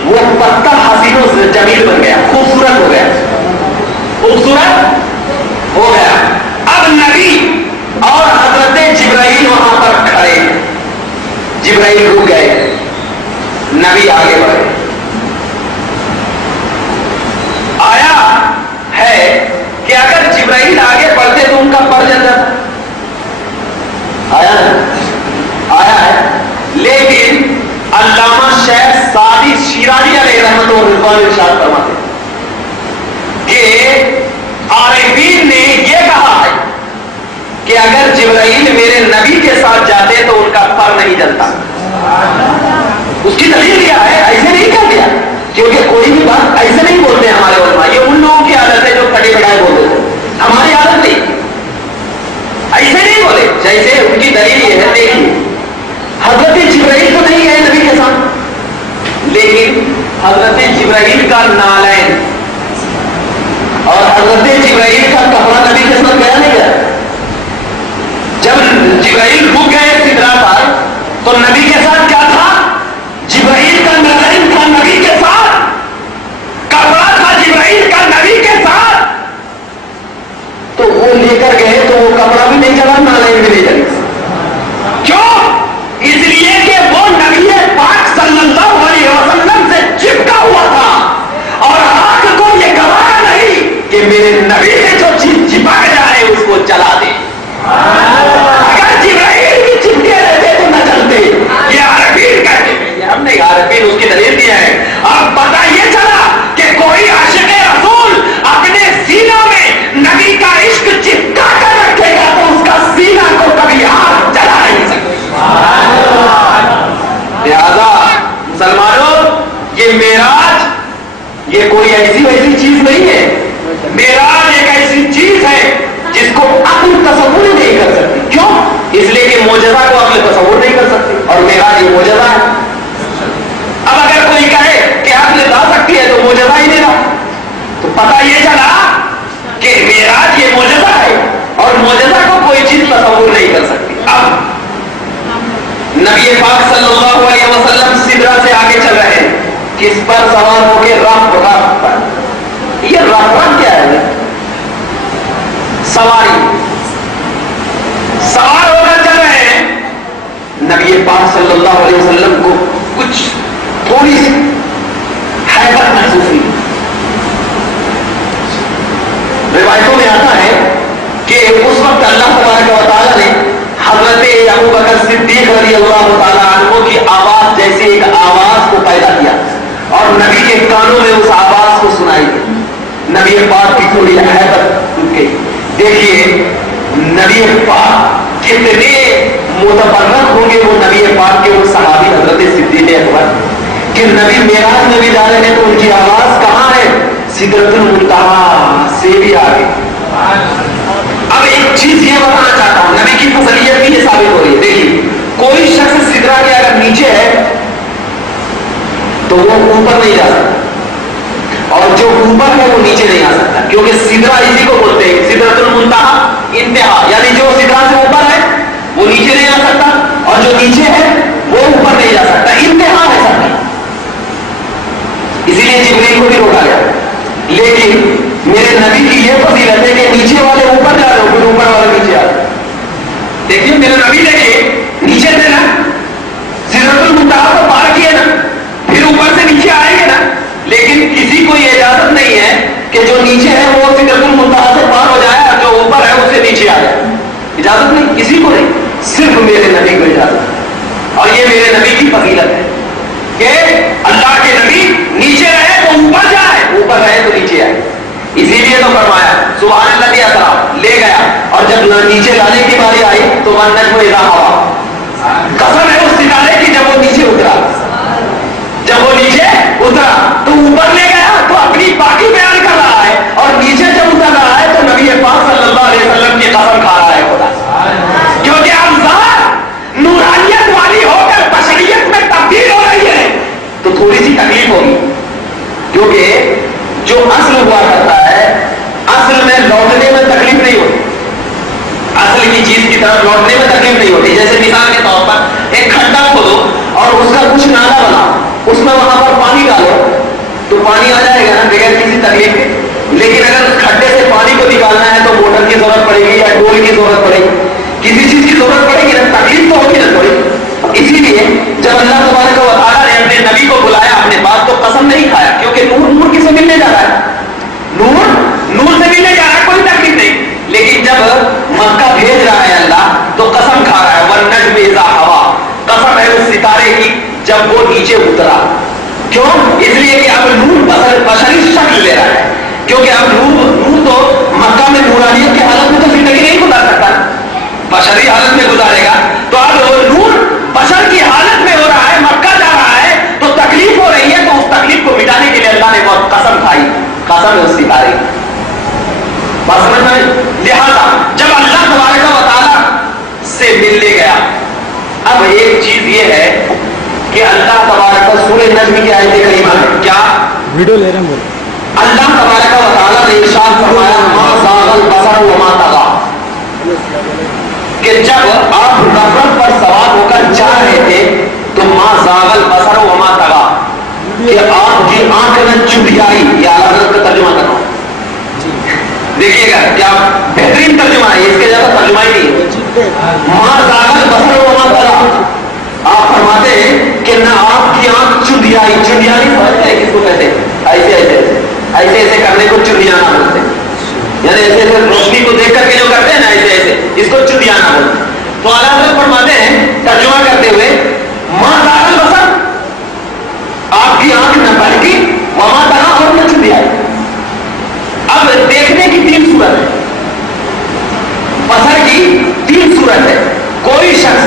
وہ پتا حسین و جمیل بن گیا، خوبصورت ہو گیا، خوبصورت ہو گیا. اب نبی اور حضرت جبرائیل وہاں پر کھڑے. جبرائیل رک گئے، نبی آگے بڑھے. آیا ہے کہ اگر جبرائیل آگے بڑھتے تو ان کا پڑ جاتا. آیا ہے. لیکن علامہ شیخ سعدی شیرازی علیہ رحمۃ و رضوان ارشاد فرماتے کہ عارفین نے یہ کہا ہے کہ اگر جبرائیل میرے نبی کے ساتھ جاتے تو ان کا پر نہیں جلتا. اس کی دلیل کیا ہے؟ ایسے نہیں کہہ دیا، کیونکہ کوئی بھی بات ایسے نہیں بولتے ہمارے علماء. یہ ان لوگوں کی عادت ہے جو کھڑے بڑھائے بولتے تھے، ہماری عادت نہیں. ایسے نہیں بولے جیسے ان کی دلیل یہ ہے. دیکھیے حضرت جبرائیل تو نہیں گئے نبی کے ساتھ، لیکن حضرت جبرائیل کا نالین اور حضرت جبرائیل کا کپڑا نبی کے ساتھ گیا نہیں گیا. جب جبرائیل رک گئے سدرہ پر تو نبی کے ساتھ کیا تھا؟ جبرائیل کا نالین تھا. اندر گئے تو وہ کپڑا بھی نہیں چلا, نالے بھی نہیں چلی. کیوں؟ اس لیے کہ وہ نبی پاک صلی اللہ علیہ وسلم سے چپکا ہوا تھا, اور آگ کو یہ گوارا نہیں کہ میرے نبی نے جو چیز چپک جائے اس کو جلا دے. اگر جبرائیل بھی چپکے رہتے تو نہ چلتے. یہ عارفین کہتے ہیں, ہم نے عارفین اس کی دلیل دیا ہے. اب پتہ یہ چلا کہ کوئی عاشق رسول اپنے سینوں میں نبی کا عشق چپکا کر رکھے گا تو اس کا سینہ کو کبھی آگ جلا نہیں سکتی. لہذا مسلمانوں, یہ معراج یہ کوئی ایسی ویسی چیز نہیں ہے. معراج ایک ایسی چیز ہے جس کو عقل تصور نہیں کر سکتی. کیوں؟ اس لیے کہ معجزہ کو عقل تصور نہیں کر سکتی, اور معراج یہ معجزہ ہے. اب اگر کوئی کہے کہ عقل لا سکتی ہے تو معجزہ ہی نہیں رہا. تو پتہ یہ چلا کہ معراج یہ معجزہ ہے, اور معجزہ کو کوئی چیز تصور نہیں کر سکتی. اب نبی پاک صلی اللہ علیہ وسلم سدرہ سے آگے چل رہے ہیں, کس پر سوار ہو کے رف پر. یہ رف کیا ہے؟ سواری. سوار ہو کر چل رہے ہیں. نبی پاک صلی اللہ علیہ وسلم کو کچھ تھوڑی سی حیبت محسوس ہوئی. روایتوں میں آتا ہے کہ اس وقت اللہ تبارک و تعالیٰ نے حضرت ابوبکر صدیق رضی اللہ تعالیٰ عنہ کی آواز جیسی ایک آواز کو پیدا کیا, اور نبی کے کانوں میں اس آواز کو سنائی دی. نبی پاک کی تھوڑی حیبت اٹھ گئی. دیکھیے نبی پاک کتنے متبرک ہوں گے وہ نبی پاک کے وہ صحابی حضرت صدیق اکبر, کہ نبی معراج میں بھی جا رہے ہیں تو ان کی آواز کہاں ہے؟ سدرۃ المنتہا سے بھی آگے. اب ایک چیز یہ بتانا چاہتا ہوں, نبی کی فضیلت بھی یہ ثابت ہو رہی ہے. دیکھیے کوئی شخص سدرہ کے اگر نیچے ہے تو وہ اوپر نہیں جا سکتا, اور جو اوپر ہے وہ نیچے نہیں آ سکتا, کیونکہ سدرہ اسی کو بولتے ہیں سدرۃ المنتہا, انتہا. یعنی جو سدرہ سے اوپر ہے وہ نیچے نہیں آ سکتا, اور جو نیچے ہے وہ اوپر نہیں جا سکتا. انتہا ہے سب کی. اسی لیے جبریل کو بھی روکا گیا. لیکن میرے نبی کی یہ فضیلت ہے کہ نیچے والے اوپر جا رہے ہو, پھر اوپر والے نیچے آ رہے. دیکھیے میرے نبی دیکھیے نیچے تھے نا, سدرۃ المنتہا کو پار کیے نا, پھر اوپر سے نیچے آئیں گے نا. لیکن کسی کو یہ اجازت نہیں ہے کہ جو نیچے ہے وہ سدرۃ المنتہا سے پار ہو جائے, اور جو اوپر ہے اس سے نیچے آ جائے. اجازت نہیں, کسی کو نہیں, صرف میرے نبی کو اجازت. اور یہ میرے نبی کی فضیلت ہے کہ اللہ کے نبی نیچے رہے تو اوپر جائے, اوپر رہے تو نیچے آئے. اسی لیے تو فرمایا سبحان اللہ کے اثر لے گیا, اور جب نیچے لانے کی باری آئی تو والنجم اذا ہوا, قسم ہے اس ستارے کی جب وہ نیچے اترا, جب وہ نیچے اترا تو اوپر لے گیا تو اپنی پاکی بیان کر رہا ہے, اور نیچے جب اتر رہا ہے تو نبی پاک صلی اللہ علیہ وسلم کی قسم کھا رہا ہے خدا, کیونکہ اب ذات نورانیت والی ہو کر بشریت میں تبدیل ہو رہی ہے تو تھوڑی سی تکلیف ہوگی. کیونکہ جو اصل ہوا کرتا ہے, اصل میں لوٹنے میں تکلیف نہیں ہوتی, اصل کی چیز کی طرف لوٹنے میں تکلیف نہیں ہوتی. جیسے مثال کے طور پر ایک کھڈا کھودو اور اس کا کچھ نالا بنا, اس میں وہاں پر پانی ڈالو تو پانی آ جائے گا نا بغیر کسی تکلیف کے. لیکن اگر کھڈے سے پانی کو نکالنا ہے تو موٹر کی ضرورت پڑے گی یا ڈول کی ضرورت پڑے گی, کسی چیز کی ضرورت پڑے گی نا, تکلیف تو ہوگی نا تھوڑی. اسی لیے جب اللہ تبارک و تعالیٰ نے اپنے نبی کو بلایا, اپنے بات کو قسم نہیں کھایا, کیونکہ نور نور کس سے ملنے جا رہا ہے, نور نور سے ملنے جا رہا ہے, کوئی تکلیف نہیں. لیکن جب مکہ بھیج رہا ہے اللہ تو قسم کھا رہا ہے والنجم اذا ہوا, قسم ہے اس ستارے کی جب وہ نیچے اترا. کیوں؟ اس لیے کہ اب نور بشری شکل لے رہا ہے, کیونکہ اب نور تو مکہ میں نورانیت کی حالت میں تو زندگی نہیں گزار سکتا, بشری حالت میں گزارے گا. تو اب وہ نور بشر کی حالت میں ہو رہا ہے, مکہ جا رہا ہے تو تکلیف ہو رہی ہے, تو اس تکلیف کو مٹانے کے لیے اللہ نے بہت قسم کھائی, قسم ہے اس ستارے کی. بس سمجھ میں. لہذا جب اللہ تبارک و تعالیٰ سے ملنے گیا, اب ایک چیز یہ ہے کہ اللہ تبارک و سورہ نجم کی آیت کریمہ ہے, کیا ویڈیو لے رہے ہیں بولے, اللہ تبارک و تعالیٰ نے ارشاد فرمایا ما زاغ البصر وما طغى, کہ جب آپ نفرت پر سوار ہو کر جا رہے تھے تو ما زاغ البصر وما طغى, کہ آپ کی آنکھ نہ چڑیائی. یہ اعلیٰ حضرت کا ترجمہ کر رہا ہوں, دیکھیے گا کیا بہترین ترجمہ ہے. اس کو چندیانہ بولتے ہیں. تو اعلیٰ حضرت فرماتے ہیں ترجمہ کرتے ہوئے ماں زاغ البصر، آپ کی آنکھ نہ بہکی، وما طغیٰ، اور نہ چندیائی. اب دیکھنے کی تین صورت ہے، بصر کی تین صورت ہے. کوئی شخص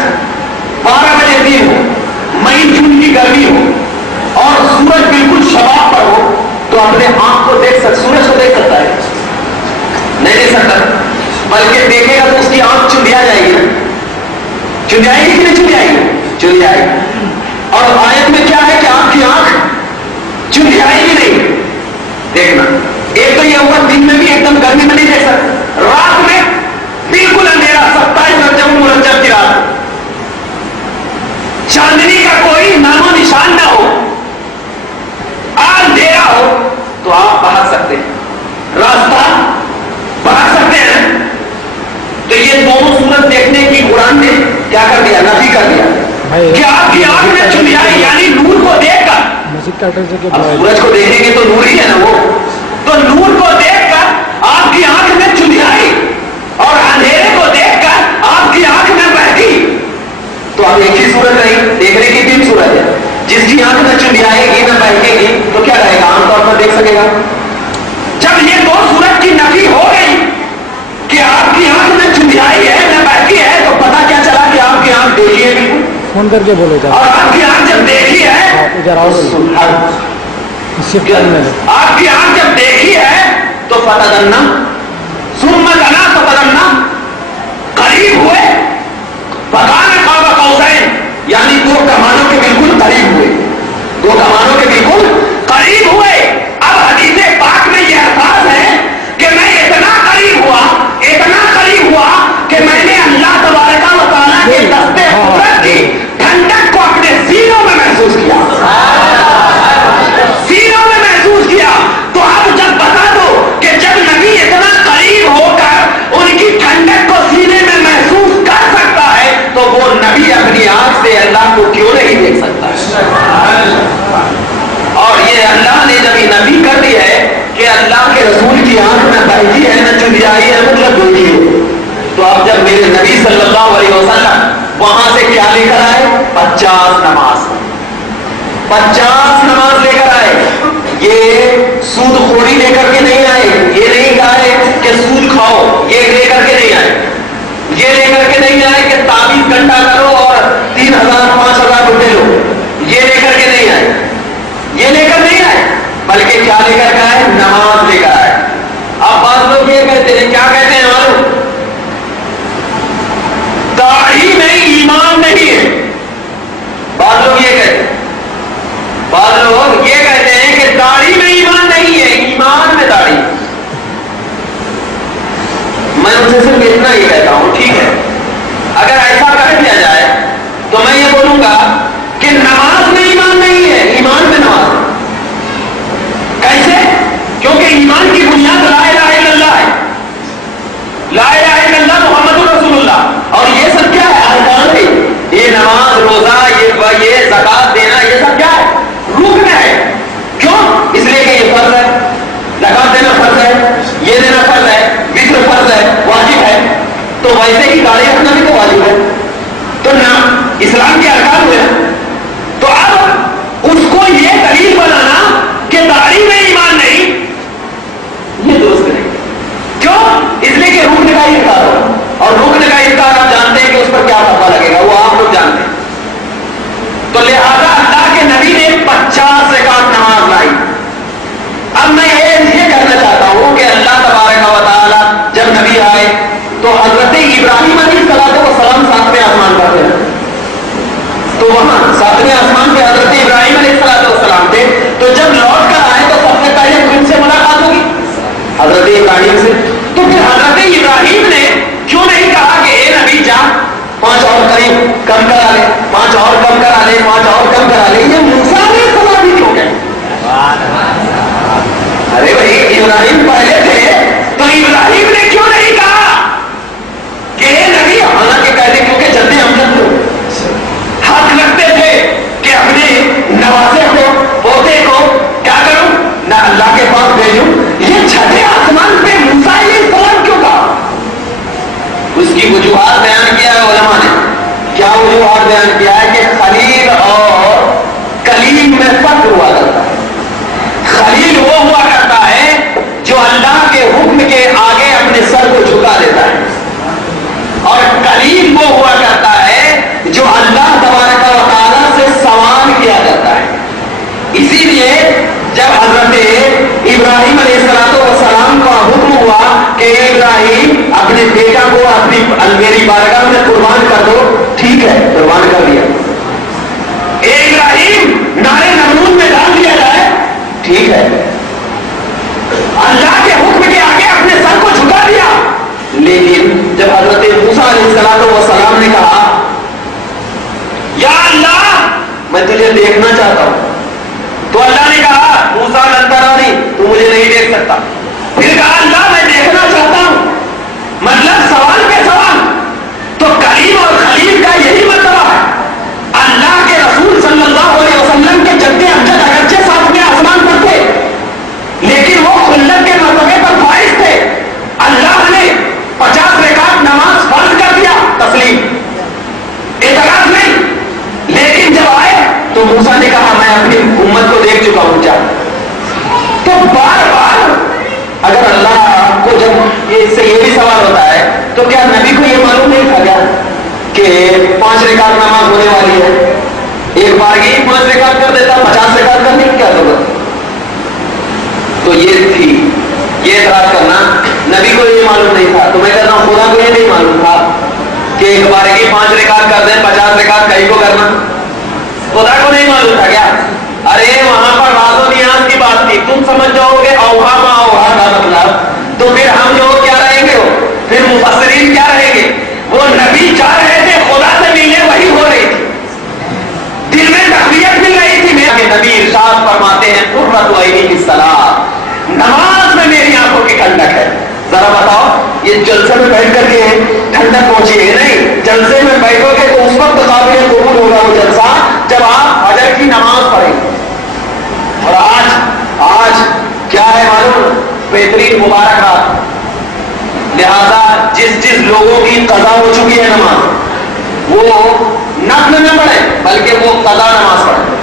12 بجے دن ہو، مئی جون کی گرمی ہو اور سورج بالکل شباب پر ہو تو اپنے آنکھ کو دیکھ سکتا، سورج کو دیکھ سکتا ہے؟ نہیں دیکھ سکتا، بلکہ دیکھے گا تو اس کی آنکھ چندیا جائے گی. چندیائے گی کہ نہیں چندیائے گی؟ چندیائے گی. اور آیت میں کیا ہے کہ آپ کی آنکھ چندیائے گی نہیں. دیکھنا، ایک تو یہ ہوا دن میں بھی ایک دم گرمی میں نہیں دیکھ سکتا، رات میں بالکل اندھیرا، 27 رجب مرجب کی رات، چاندنی کا کوئی نام و نشان نہ ہو، اندھیرا ہو تو آپ بھاگ سکتے ہیں، راستہ بھاگ سکتے ہیں. تو یہ دونوں صورت دیکھنے کی قرآن نے کیا کر دیا؟ نفی کر دیا کہ آپ کی آنکھ میں چندیائی، یعنی نور کو دیکھ کر. اب سورج کو دیکھیں گے تو نور ہی ہے نا وہ، تو نور کو دیکھ کر آپ کی آنکھ میں چندیائی اور اندھیرے کو دیکھ کر آپ کی آنکھ میں بہکی. تو اب ایک ہی صورت نہیں، دیکھنے کی تین صورت ہے. جس کی آنکھ نہ چندیائے گی نہ بہکے گی تو کیا رہے گا؟ عام طور پر دیکھ سکے گا. جب یہ دو صورت کی نفی ہو گئی کہ آپ کی آنکھ نہ چندیائی ہے نہ بہکی ہے، تو پتا کیا چلا کہ آپ کی آنکھ دیکھی ہے بالکل. فون کر کے بولو تھا. اور آپ کی آنکھ جب دیکھی ہے، آپ کی آنکھ جب دیکھی ہے تو فتدنا ثم دنا فتدنا، قریب ہوئے، فکان قاب قوسین، یعنی دو کمانوں کے بالکل قریب ہوئے، دو کمانوں کے بالکل قریب ہوئے. اب حدیث پاک میں یہ الفاظ ہے کہ میں اتنا قریب ہوا، اتنا قریب ہوا کہ میں نے اللہ تبارک و تعالیٰ کے دستے قدرت کی ٹھنڈک کو اپنے سینوں میں محسوس کیا، سینوں میں محسوس کیا. تو اب جب بتا دو کہ جب نبی اتنا قریب ہو کر ان کی ٹھنڈک کو سینے میں محسوس کر سکتا ہے تو وہ نبی اپنی آنکھ سے اللہ کو کیوں نہیں دیکھ سکتا؟ اور یہ اللہ نے جب یہ نبی کر دی ہے کہ اللہ کے رسول کی آنکھ نہ بہکی ہے نہ چندیائی ہے، مطلب دیکھی ہے. تو اب جب میرے نبی صلی اللہ علیہ وسلم وہاں سے کیا لے کر آئے؟ 50 نماز، 50 نماز لے کر آئے. یہ سود خوری لے کر کے نہیں آئے، یہ نہیں کہا ہے کہ سود کھاؤ، یہ لے کر کے نہیں آئے. یہ لے کر کے نہیں آئے کہ تعویذ گھنٹا کرو اور 3000 5000 روپے لو، یہ لے کر کے نہیں آئے. یہ لے کر نہیں آئے، بلکہ کیا لے کر آئے؟ نماز لے کر آئے. اب بعض لوگ یہ کہتے ہیں، کیا کہتے ہیں معلوم؟ داڑھی میں ایمان نہیں ہے. بعض لوگ یہ کہتے ہیں، بعض لوگ یہ کہتے ہیں کہ داڑھی میں ایمان نہیں ہے، ایمان میں داڑھی. میں ان سے صرف اتنا ہی کہتا ہوں، ٹھیک ہے اگر ایسا کر دیا جائے تو میں یہ بولوں گا کہ نماز میں ایمان نہیں ہے، ایمان میں نماز ہے. کیسے؟ کیونکہ ایمان کی بنیاد لا الہ الا اللہ ہے، لا الہ الا اللہ محمد رسول اللہ. اور یہ سب کیا ہے؟ ارکان ہے. یہ نماز، روزہ، یہ زکات دینا، یہ سب کیا ہے؟ رکن ہے. کیوں؟ اس لیے کہ یہ فرض ہے، زکات دینا فرض ہے، یہ دینا فرض ہے، وطر فرض ہے، واجب ہے. تو ویسے ہی داڑھی رکھنا بھی تو واجب ہے. تو نام اسلام کے ارکان ہوئے. تو اب اس کو یہ دلیل بنانا کہ داڑھی میں ایمان نہیں، یہ درست نہیں. کیوں؟ اس لیے کہ رکن کا انکار ہو، اور رکن کا انکار آپ جانتے ہیں کہ اس پر کیا پتہ لگے گا، وہ آپ لوگ جانتے ہیں. تو لہذا اللہ کے نبی نے 50 رکعت نماز لائی. اب میں یہ کہنا چاہتا ہوں کہ اللہ تبارک و تعالی جب نبی آئے تو حضرت ابراہیم علیہ السلام 7ویں آسمان پر تھے. تو وہاں 7ویں آسمان پہ حضرت ابراہیم علیہ السلام تھے. تو جب لوٹ کر آئے تو سب سے پہلے کن سے ملاقات ہوگی؟ حضرت ابراہیم سے. تو پھر حضرت ابراہیم نے کیوں نہیں کہا کہ اے نبی جا 5 اور قریب کم کرا لے، 5 اور کم کرا لے، 5 اور کم کرا لے؟ یہ موسیٰ علیہ السلام ہی کیوں گئے؟ ارے بھائی ابراہیم پہلے تھے تو ابراہیم نے کیوں نہیں کہا کہ اے نبی؟ حالانکہ کہتے کیونکہ جدے ہم جب حق رکھتے تھے کہ اپنے نوازے کو، پوتے کو کیا کروں؟ نہ اللہ کے پاس بھیجوں. یہ 6 آسمان پہ موسیٰ علیہ بیان کیا ہے کہ خلیل اور کلیم میں فرق ہوا کرتا ہے. خلیل وہ ہوا کرتا ہے جو اللہ کے حکم کے آگے اپنے سر کو جھکا دیتا ہے, اور کلیم وہ ہوا کرتا ہے جو اللہ تبارک و تعالیٰ سے سوال کیا جاتا ہے. اسی لیے جب حضرت ابراہیم علیہ السلام کا حکم ہوا کہ ابراہیم اپنے بیٹا کو اپنی میری بارگاہ میں قربان کر دو, ٹھیک ہے قربان کر دیا. ابراہیم نارے نمرود میں ڈال دیا جائے, ٹھیک ہے. اللہ کے حکم کے آگے اپنے سر کو جھکا دیا. لیکن جب حضرت موسیٰ علیہ السلام نے کہا یا اللہ میں تجھے دیکھنا چاہتا ہوں, تو اللہ نے کہا موسیٰ لن ترانی, تو مجھے نہیں دیکھ سکتا. پھر کہا اللہ میں دیکھنا چاہتا ہوں, مطلب سوال پہ سوال. تو کلیم اور خلیل کا یہی مطلب ہے. اللہ کے رسول صلی اللہ علیہ وسلم کے جد امجد اگرچہ ساتھ میں آسمان پر تھے, لیکن وہ خلت کے مرتبے پر فائز تھے. اللہ نے 50 رکعت نماز فرض کر دیا, تسلیم اعتراض نہیں. لیکن جب آئے تو موسیٰ نے کہا میں اپنی امت کو دیکھ چکا ہوں. جا تو بار بار اگر اللہ کو جب اس سے یہ بھی سوال ہوتا ہے تو کیا نبی کو یہ معلوم نہیں تھا کیا کہ 5 رکعت نماز ہونے والی ہے؟ ایک بار ہی 5 رکعت کر دیتا, 50 رکعت کرنے کی کیا ضرورت. تو یہ تھی یہ اعتراض کرنا, نبی کو یہ معلوم نہیں تھا. تو میں کہتا ہوں خدا کو یہ نہیں معلوم تھا کہ ایک بار ہی 5 رکعت کر دیں, 50 رکعت کہیں کو کرنا. خدا کو نہیں معلوم تھا کیا؟ ارے وہاں پر راز و نیاز کی بات تھی, تم سمجھ جاؤ گے اوہا ما اوہا کا مطلب, تو پھر ہم لوگ کیا رہیں گے, پھر مفسرین کیا رہیں گے. وہ نبی جا رہے تھے خدا سے ملنے, وہی ہو رہی تھی, دل میں تقویت مل رہی تھی. میرے نبی ارشاد فرماتے ہیں قرۃ عینی فی الصلاۃ, نماز میں میری آنکھوں کی ٹھنڈک ہے. ذرا بتاؤ یہ جلسے میں بیٹھ کر کے ٹھنڈک پہنچی ہے نہیں, جلسے میں بیٹھو گے تو اس وقت قابل قبول ہوگا وہ جلسہ جب آپ فجر کی نماز پڑھیں. اور آج کیا ہے معلوم, بہترین مبارک رات. لہذا جس لوگوں کی قضا ہو چکی ہے نماز, وہ نفل نہ پڑھے بلکہ وہ قضا نماز پڑھے,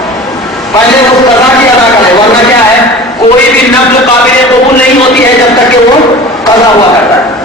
پہلے اس قضا کی ادا کرے. ورنہ کیا ہے, کوئی بھی نفل قابل قبول نہیں ہوتی ہے جب تک کہ وہ قضا ہوا کرتا ہے.